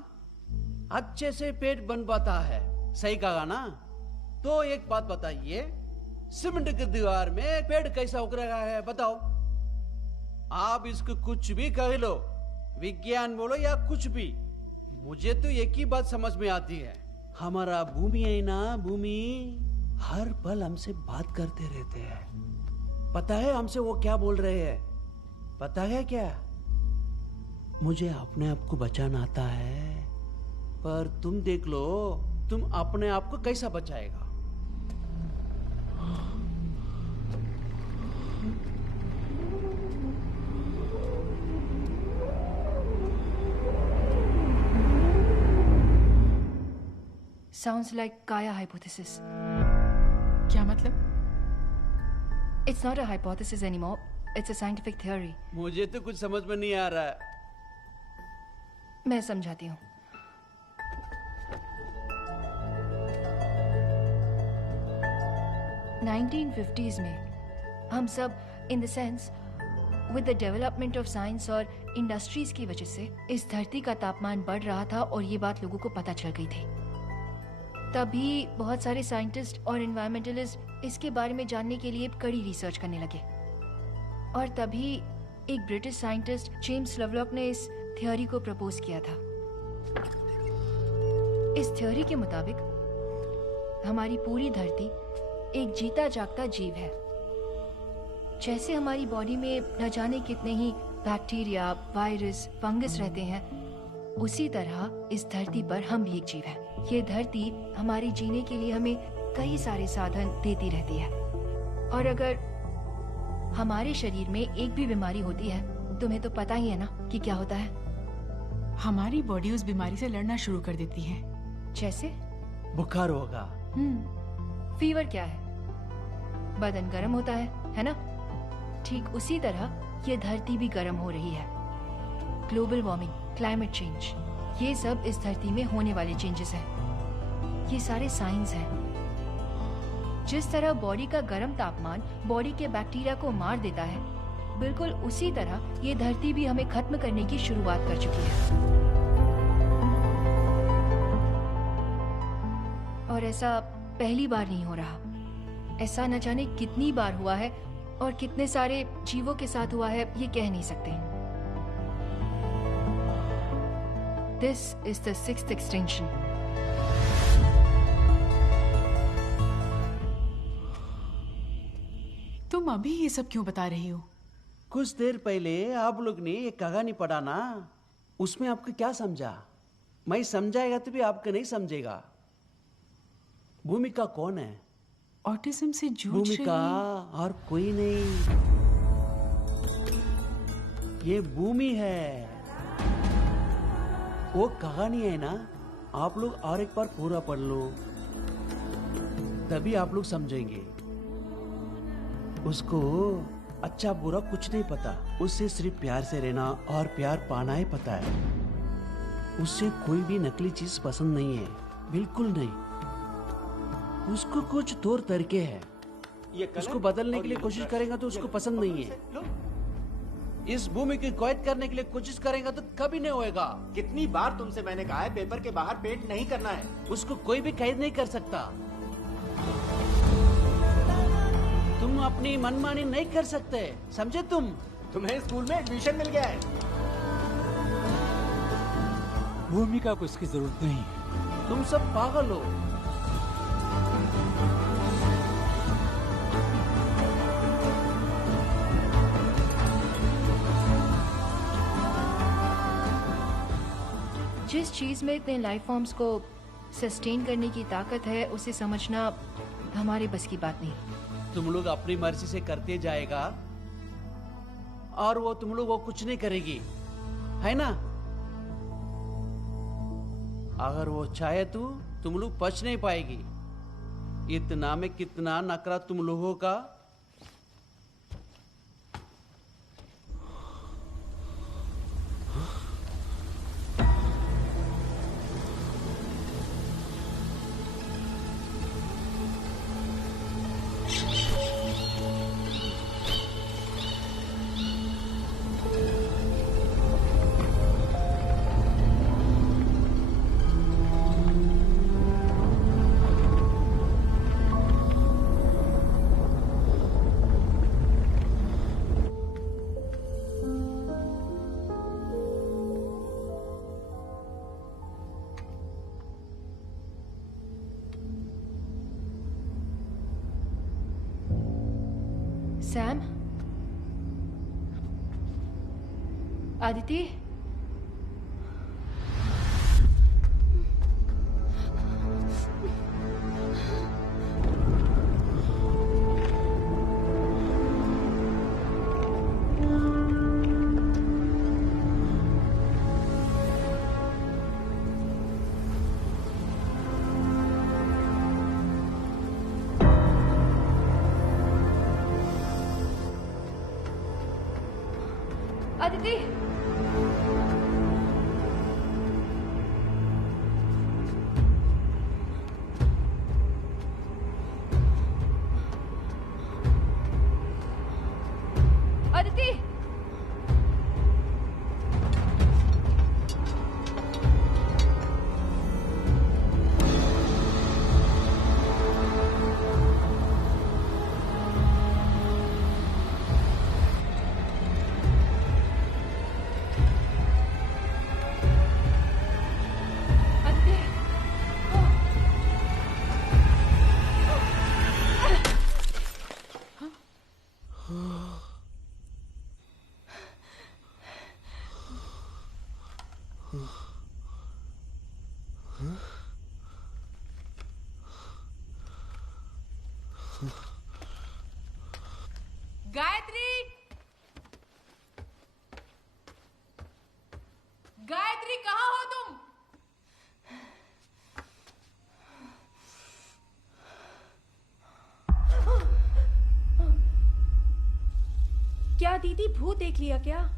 अच्छे से पेड़ बन पाता है। सही कहा ना? तो एक बात बताइए, सीमेंट की दीवार में पेड़ कैसा उग रहा है बताओ? आप इसको कुछ भी कह लो, विज्ञान बोलो या कुछ भी, मुझे तो एक ही बात समझ में आती है। हमारा भूमि है ना, भूमि हर पल हमसे बात करते रहते हैं। पता है हमसे वो क्या बोल रहे हैं? पता है क्या? मुझे अपने आप को बचाना आता है, पर तुम देख लो तुम अपने आप को कैसा बचाएगा। Sounds like Kaya hypothesis. क्या मतलब? It's not a hypothesis anymore. It's a scientific theory. मुझे तो कुछ समझ में नहीं आ रहा है। मैं समझाती हूँ। 1950s में हम सब in the sense with the development of science और इंडस्ट्रीज की वजह से इस धरती का तापमान बढ़ रहा था और ये बात लोगों को पता चल गई थी। तभी बहुत सारे साइंटिस्ट और एनवायरमेंटलिस्ट इसके बारे में जानने के लिए कड़ी रिसर्च करने लगे और तभी एक ब्रिटिश साइंटिस्ट जेम्स लवलॉक ने इस थ्योरी को प्रपोज किया था। इस थ्योरी के मुताबिक हमारी पूरी धरती एक जीता जागता जीव है। जैसे हमारी बॉडी में न जाने कितने ही बैक्टीरिया, वायरस, फंगस रहते हैं, उसी तरह इस धरती पर हम भी एक जीव है। ये धरती हमारे जीने के लिए हमें कई सारे साधन देती रहती है और अगर हमारे शरीर में एक भी बीमारी होती है, तुम्हें तो पता ही है ना कि क्या होता है। हमारी बॉडी उस बीमारी से लड़ना शुरू कर देती है। जैसे बुखार होगा। फीवर क्या है? बदन गर्म होता है ना? ठीक उसी तरह ये धरती भी गर्म हो रही है। ग्लोबल वार्मिंग, क्लाइमेट चेंज, ये सब इस धरती में होने वाले चेंजेस हैं। ये सारे साइंस हैं। जिस तरह बॉडी का गर्म तापमान बॉडी के बैक्टीरिया को मार देता है, बिल्कुल उसी तरह ये धरती भी हमें खत्म करने की शुरुआत कर चुकी है। और ऐसा पहली बार नहीं हो रहा, ऐसा न जाने कितनी बार हुआ है और कितने सारे जीवों के साथ हुआ है ये कह नहीं सकते। This is the 6th extinction. तुम अभी ये सब क्यों बता रही हो? कुछ देर पहले आप लोग ने एक कहानी पढ़ा ना, उसमें आपको क्या समझा? मैं समझाएगा तो भी आपको नहीं समझेगा। भूमिका कौन है? ऑटिज्म से जूझ भूमिका और कोई नहीं, ये भूमि है। वो कहानी है ना, आप लोग और एक बार पूरा पढ़ लो, तभी आप लोग समझेंगे। उसको अच्छा बुरा कुछ नहीं पता, उससे सिर्फ प्यार से रहना और प्यार पाना ही पता है। उससे कोई भी नकली चीज पसंद नहीं है, बिल्कुल नहीं। उसको कुछ तौर तरीके हैं, उसको बदलने के लिए कोशिश करेगा तो उसको पसंद नहीं है। इस भूमि की कैद करने के लिए कोशिश करेगा तो कभी नहीं होएगा। कितनी बार तुमसे मैंने कहा है पेपर के बाहर पेंट नहीं करना है। उसको कोई भी कैद नहीं कर सकता। तुम अपनी मनमानी नहीं कर सकते, समझे? तुम्हें स्कूल में एडमिशन मिल गया है। भूमिका को इसकी जरूरत नहीं है। तुम सब पागल हो। जिस चीज में इतने लाइफ फॉर्म्स को सस्टेन करने की ताकत है, उसे समझना हमारे बस की बात नहीं। तुम लोग अपनी मर्जी से करते जाएगा और वो तुम लोग वो कुछ नहीं करेगी, है ना? अगर वो चाहे तो तुम लोग बच नहीं पाएगी। इतना में कितना नखरा तुम लोगों का। सैम, आदिति, आदिति, अदिति! गायत्री! गायत्री कहाँ हो तुम? क्या दीदी भूत देख लिया क्या?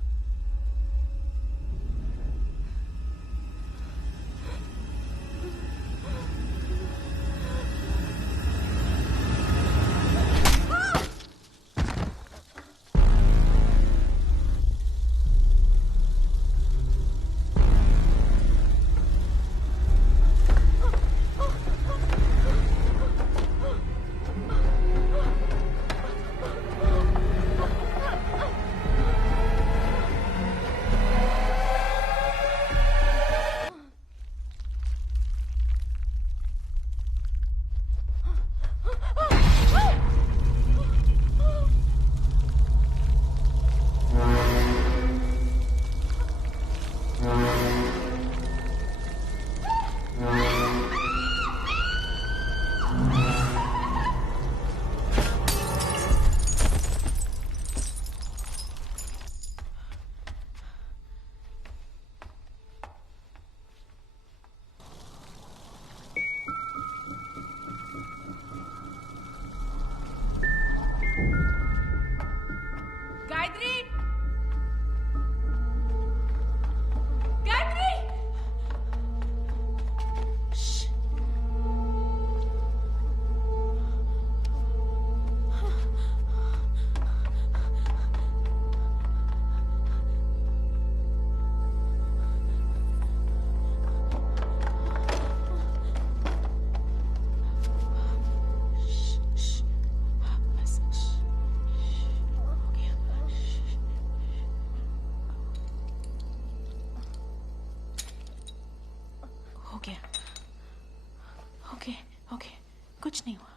कुछ नहीं हुआ,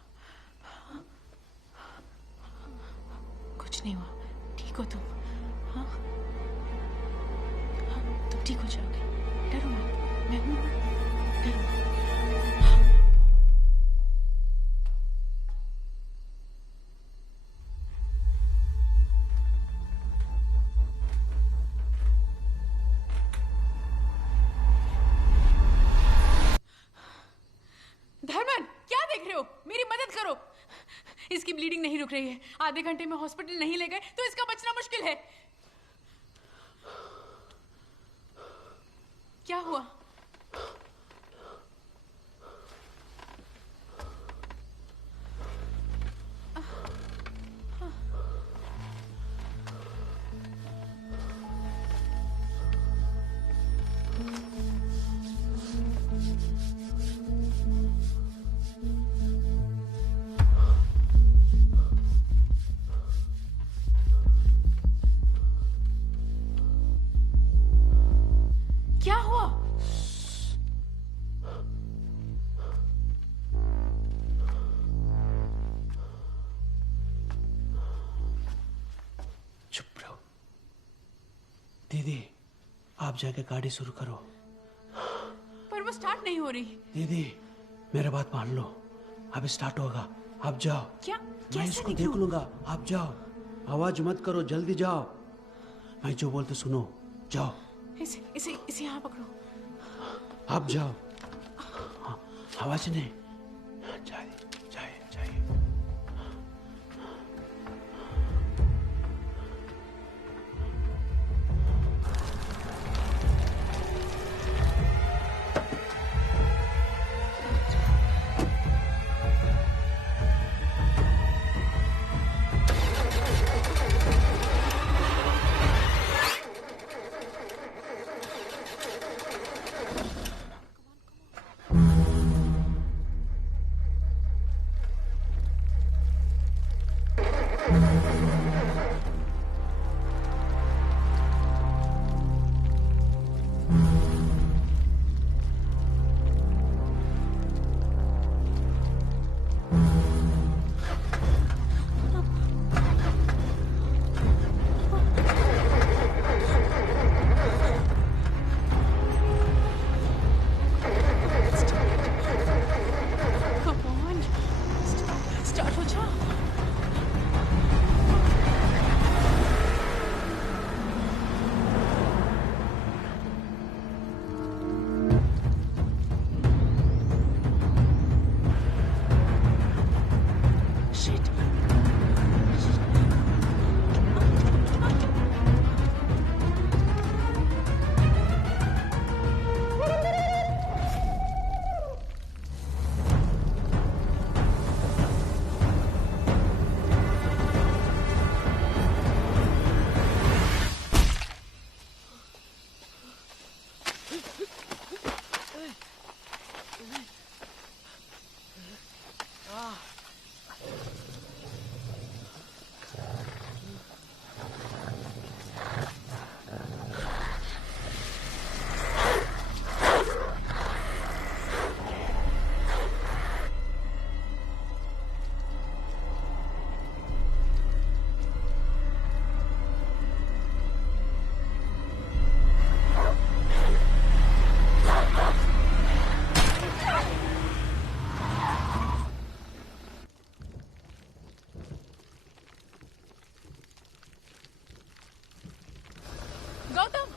कुछ नहीं हुआ। ठीक हो तुम? हाँ हाँ, तुम ठीक हो जाओगे, डरो मत, मैं हूं ना, डरो मत। इसकी ब्लीडिंग नहीं रुक रही है, आधे घंटे में हॉस्पिटल नहीं ले गए तो इसका बचना मुश्किल है। क्या हुआ? क्या हुआ? चुप रहो। दीदी, आप जाके गाड़ी शुरू करो। पर वो स्टार्ट नहीं हो रही। दीदी, मेरा बात मान लो, अब स्टार्ट होगा। आप जाओ। क्या? मैं इसको देख लूंगा, आप जाओ। आवाज मत करो, जल्दी जाओ। मैं जो बोलते सुनो, जाओ। इसे यहाँ पकड़ो। आप जाओ। हाँ, आवाज नहीं। जाइए। गौतम,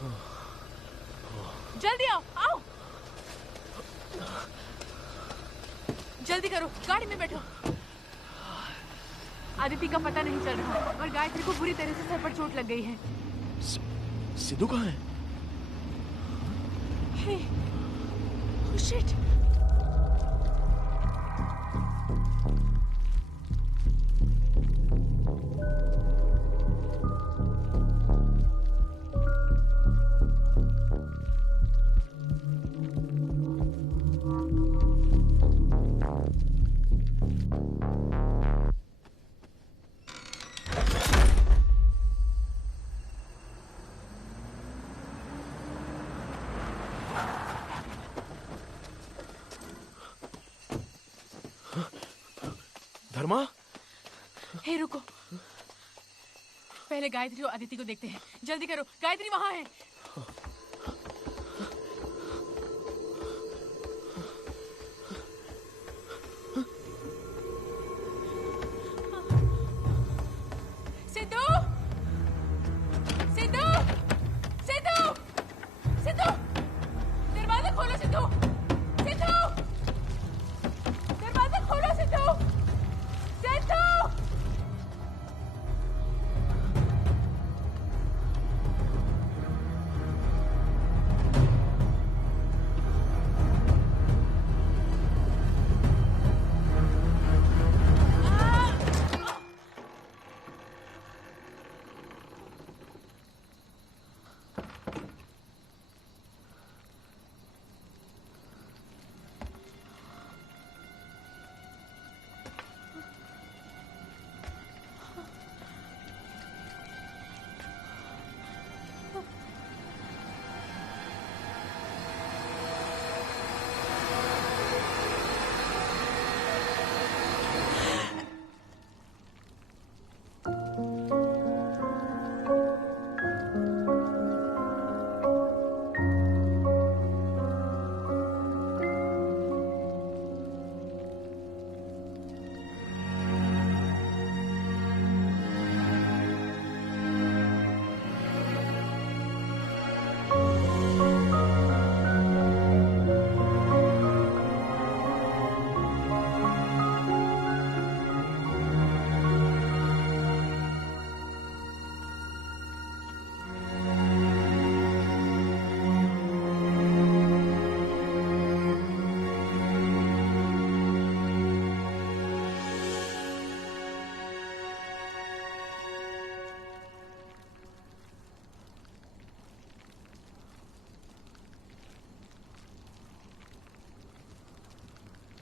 जल्दी आओ, आओ। जल्दी करो, गाड़ी में बैठो। आदिति का पता नहीं चल रहा और गायत्री को बुरी तरह से सर पर चोट लग गई है। सिद्धू कहाँ है? हे, ओह शिट। धर्मा? हे रुको, पहले गायत्री और आदिति को देखते हैं। जल्दी करो, गायत्री वहां है। सिद्धू, सिद्धू, सिद्धू, सिद्धू, दरवाजा खोलो सिद्धू, सिद्धू, दरवाजा खोलो सिद्धू, सिद्धू।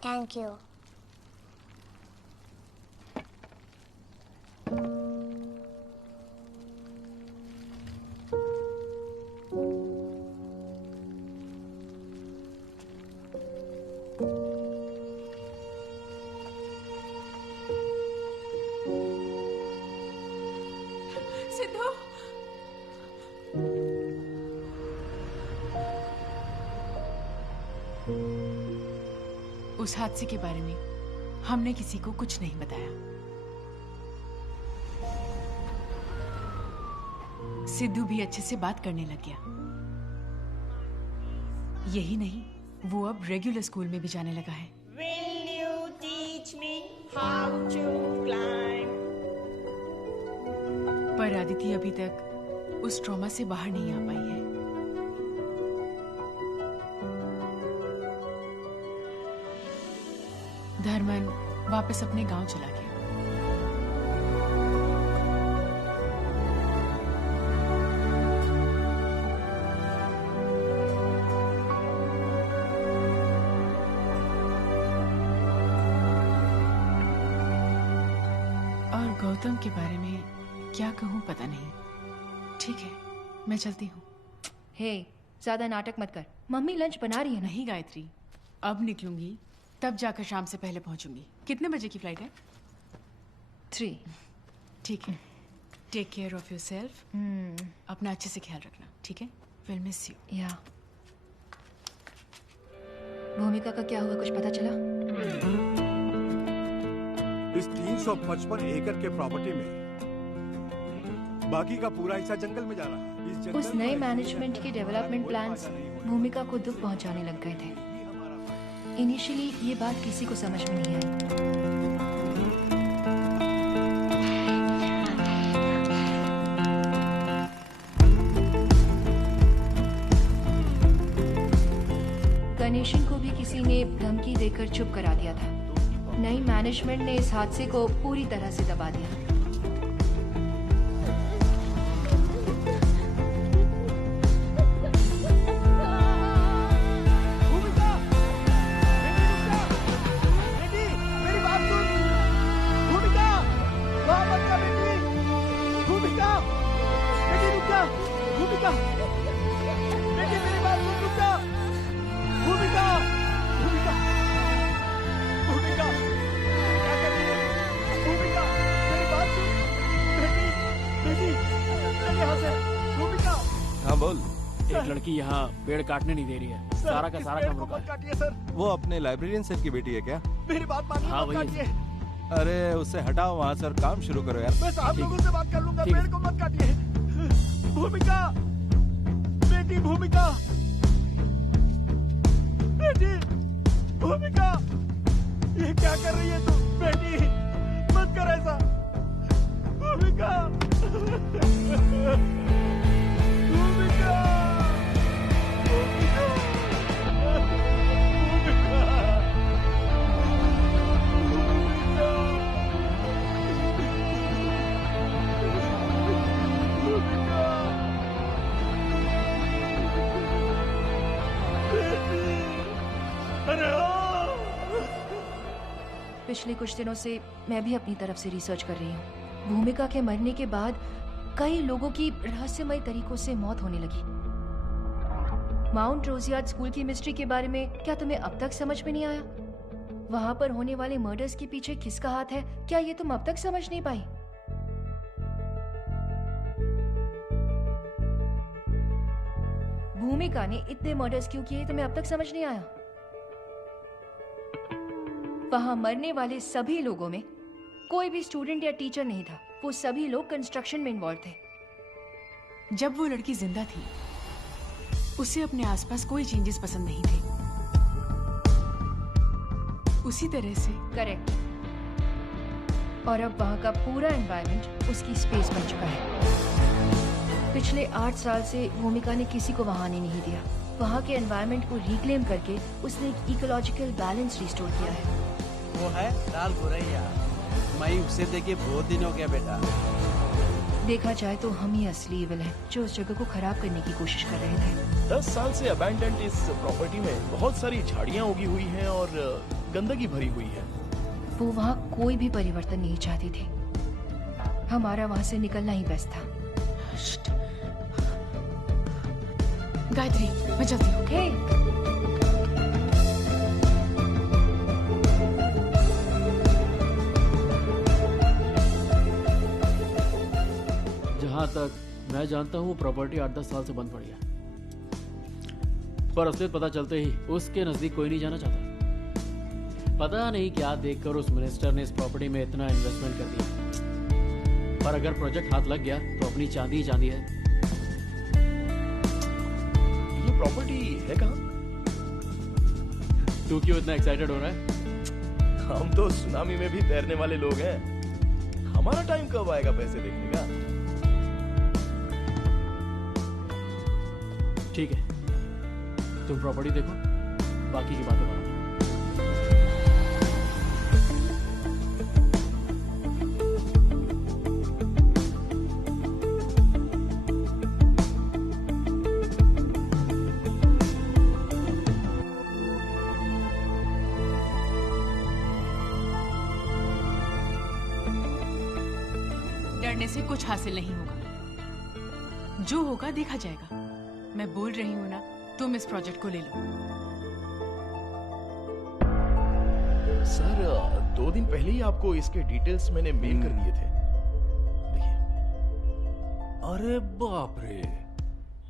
Thank you. सिद्धू, उस हादसे के बारे में हमने किसी को कुछ नहीं बताया। सिद्धू भी अच्छे से बात करने लग गया। यही नहीं, वो अब रेगुलर स्कूल में भी जाने लगा है। Will you teach me how to climb? पर आदिति अभी तक उस ट्रॉमा से बाहर नहीं आ पाई है। धर्मन वापस अपने गांव चला गया। और गौतम के बारे में क्या कहूँ पता नहीं। ठीक है, मैं चलती हूँ। हे, ज्यादा नाटक मत कर। मम्मी लंच बना रही है। नहीं गायत्री, अब निकलूंगी तब जाकर शाम से पहले पहुंचूंगी। कितने बजे की फ्लाइट है? 3। ठीक है, टेक केयर ऑफ योरसेल्फ। अपना अच्छे से ख्याल रखना, ठीक है? Will miss you. या भूमिका का क्या हुआ, कुछ पता चला? इस 355 एकड़ के प्रॉपर्टी में बाकी का पूरा हिस्सा जंगल में जा रहा है। उस नए मैनेजमेंट के डेवलपमेंट प्लान्स भूमिका को दुख पहुंचाने लग गए थे। इनिशियली ये बात किसी को समझ में नहीं आई। गणेशन को भी किसी ने धमकी देकर चुप करा दिया था। नई मैनेजमेंट ने इस हादसे को पूरी तरह से दबा दिया। एक लड़की यहाँ पेड़ काटने नहीं दे रही है। सारा का सारा काम रुका है। सर वो अपने लाइब्रेरियन सर की बेटी है क्या? मेरी बात मानिए। हाँ, मत वही काटिए। अरे उससे हटाओ वहाँ से और काम शुरू करो यार। मैं साहब लोगों से बात कर लूंगा, पेड़ को मत काटिए। भूमिका, बेटी भूमिका, बेटी भूमिका, ये क्या कर रही है तू? बेटी मत कर ऐसा। भूमिका, भूमिका, भूमिका, पिछले कुछ दिनों से मैं भी अपनी तरफ से रिसर्च कर रही हूँ। भूमिका के मरने के बाद कई लोगों की रहस्यमय तरीकों से मौत होने लगी। माउंट रोजियार्ड स्कूल की मिस्ट्री के बारे में क्या तुम्हें अब तक समझ में नहीं आया? वहां पर होने वाले मर्डर्स के पीछे किसका हाथ है, क्या ये तुम अब तक समझ नहीं पाई? भूमिका ने इतने मर्डर्स क्यों किए, तुम्हें अब तक समझ नहीं आया? वहां मरने वाले सभी लोगों में कोई भी स्टूडेंट या टीचर नहीं था। वो सभी लोग कंस्ट्रक्शन में इन्वॉल्व थे। जब वो लड़की जिंदा थी उसे अपने आसपास कोई चेंजेस पसंद नहीं थे। उसी तरह से करेक्ट। और अब वहां का पूरा एनवायरनमेंट उसकी स्पेस बन चुका है। पिछले 8 साल से भूमिका ने किसी को वहां आने नहीं दिया। वहां के एनवायरनमेंट को रिक्लेम करके उसने एक इकोलॉजिकल बैलेंस रिस्टोर किया है। वो है लाल गोरैया। मैं उसे देखे बहुत दिन हो गया बेटा। देखा जाए तो हम ही असली इविल हैं जो उस जगह को खराब करने की कोशिश कर रहे थे। 10 साल से अबैंडन्ड इस प्रॉपर्टी में बहुत सारी झाड़ियाँ उगी हुई हैं और गंदगी भरी हुई है। वो वहाँ कोई भी परिवर्तन नहीं चाहती थी। हमारा वहाँ से निकलना ही बेस्ट था। गायत्री, मैं चलती हूँ। हे, जहाँ तक मैं जानता हूँ प्रॉपर्टी 8-10 साल से बंद पड़ी है, पर असलियत पता चलते ही उसके नजदीक कोई नहीं जाना चाहता। पता नहीं क्या देखकर उस मिनिस्टर ने इस प्रॉपर्टी में इतना इन्वेस्टमेंट कर दिया। पर अगर प्रोजेक्ट हाथ लग गया तो अपनी चांदी ही चांदी है। ये प्रॉपर्टी है कहाँ? तू क्यों इतना एक्साइटेड हो रहा है? हम तो सुनामी में भी तैरने वाले लोग हैं। हमारा टाइम कब आएगा पैसे देखने का? ठीक है, तुम प्रॉपर्टी देखो, बाकी की बातें करो। डरने से कुछ हासिल नहीं होगा। जो होगा देखा जाएगा। मैं बोल रही हूँ ना, तुम इस प्रोजेक्ट को ले लो। सर 2 दिन पहले ही आपको इसके डिटेल्स मैंने मेल कर दिए थे। अरे बाप रे,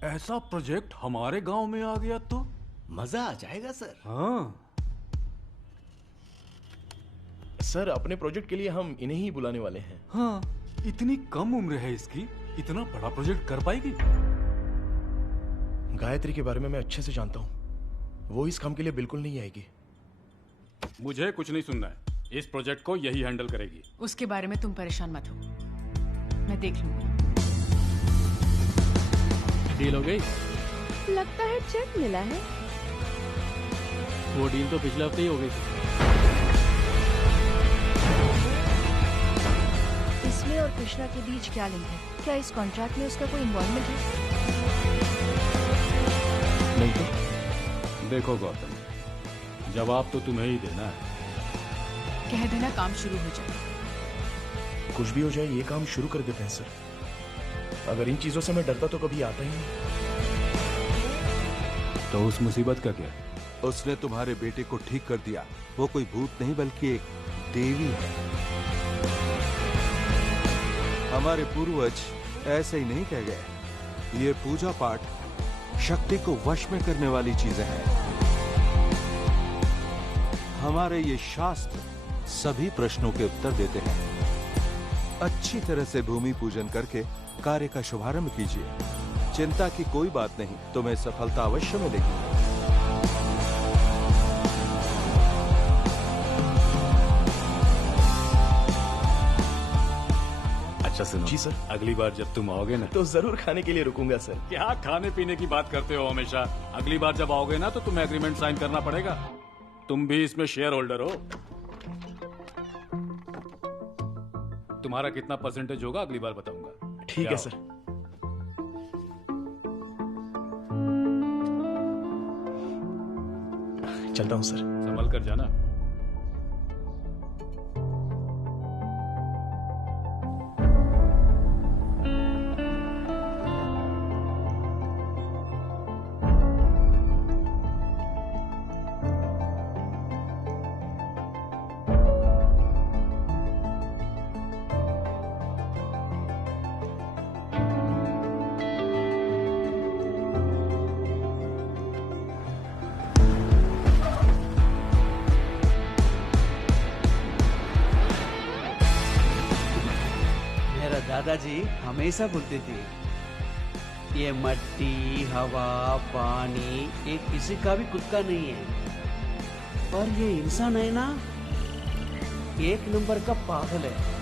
ऐसा प्रोजेक्ट हमारे गांव में आ गया तो मजा आ जाएगा सर। हाँ सर, अपने प्रोजेक्ट के लिए हम इन्हें ही बुलाने वाले हैं। हाँ, इतनी कम उम्र है इसकी, इतना बड़ा प्रोजेक्ट कर पाएगी? गायत्री के बारे में मैं अच्छे से जानता हूँ। वो इस काम के लिए बिल्कुल नहीं आएगी। मुझे कुछ नहीं सुनना है। इस प्रोजेक्ट को यही हैंडल करेगी। उसके बारे में तुम परेशान मत हो, मैं देख लूंगी। डील हो गई? लगता है चेक मिला है। वो डील तो पिछले हफ्ते ही हो गई थी। इसमें और कृष्णा के बीच क्या लिंक है? क्या इस कॉन्ट्रैक्ट में उसका कोई इन्वॉल्वमेंट है? नहीं तो देखो गौतम, जवाब तो तुम्हें ही देना है। कह देना काम शुरू हो जाए। कुछ भी हो जाए ये काम शुरू कर देते हैं सर। अगर इन चीजों से मैं डरता तो कभी आता ही नहीं। तो उस मुसीबत का क्या? उसने तुम्हारे बेटे को ठीक कर दिया। वो कोई भूत नहीं बल्कि एक देवी है। हमारे पूर्वज ऐसे ही नहीं कह गए। ये पूजा पाठ शक्ति को वश में करने वाली चीजें हैं। हमारे ये शास्त्र सभी प्रश्नों के उत्तर देते हैं। अच्छी तरह से भूमि पूजन करके कार्य का शुभारंभ कीजिए। चिंता की कोई बात नहीं, तुम्हें सफलता अवश्य मिलेगी। अच्छा सुनो जी सर। अगली बार जब तुम आओगे ना तो जरूर खाने के लिए रुकूंगा सर। क्या खाने पीने की बात करते हो हमेशा? अगली बार जब आओगे ना तो तुम्हें एग्रीमेंट साइन करना पड़ेगा। तुम भी इसमें शेयर होल्डर हो। तुम्हारा कितना परसेंटेज होगा अगली बार बताऊंगा। ठीक है सर। चलता हूँ सर। संभल कर जाना। दादाजी हमेशा बोलते थे ये मट्टी हवा पानी ये किसी का भी खुद का नहीं है, और ये इंसान है ना एक नंबर का पागल है।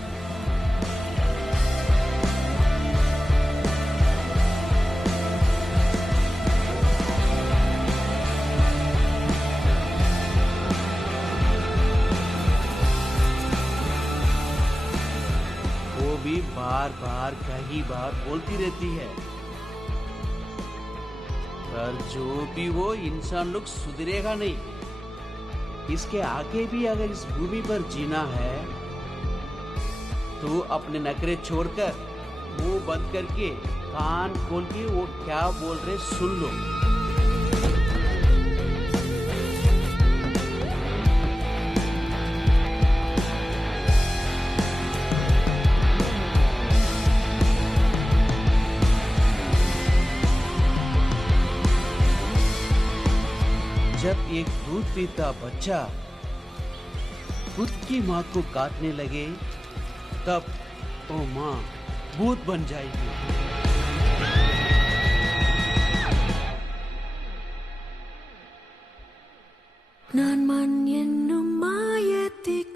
बार बार कई बार बोलती रहती है, पर जो भी वो इंसान लोग सुधरेगा नहीं। इसके आगे भी अगर इस भूमि पर जीना है तो अपने नखरे छोड़कर मुंह बंद करके कान खोल के वो क्या बोल रहे सुन लो। जब एक दूध पीता बच्चा खुद की माँ को काटने लगे तब वो माँ भूत बन जाएगी। नान मान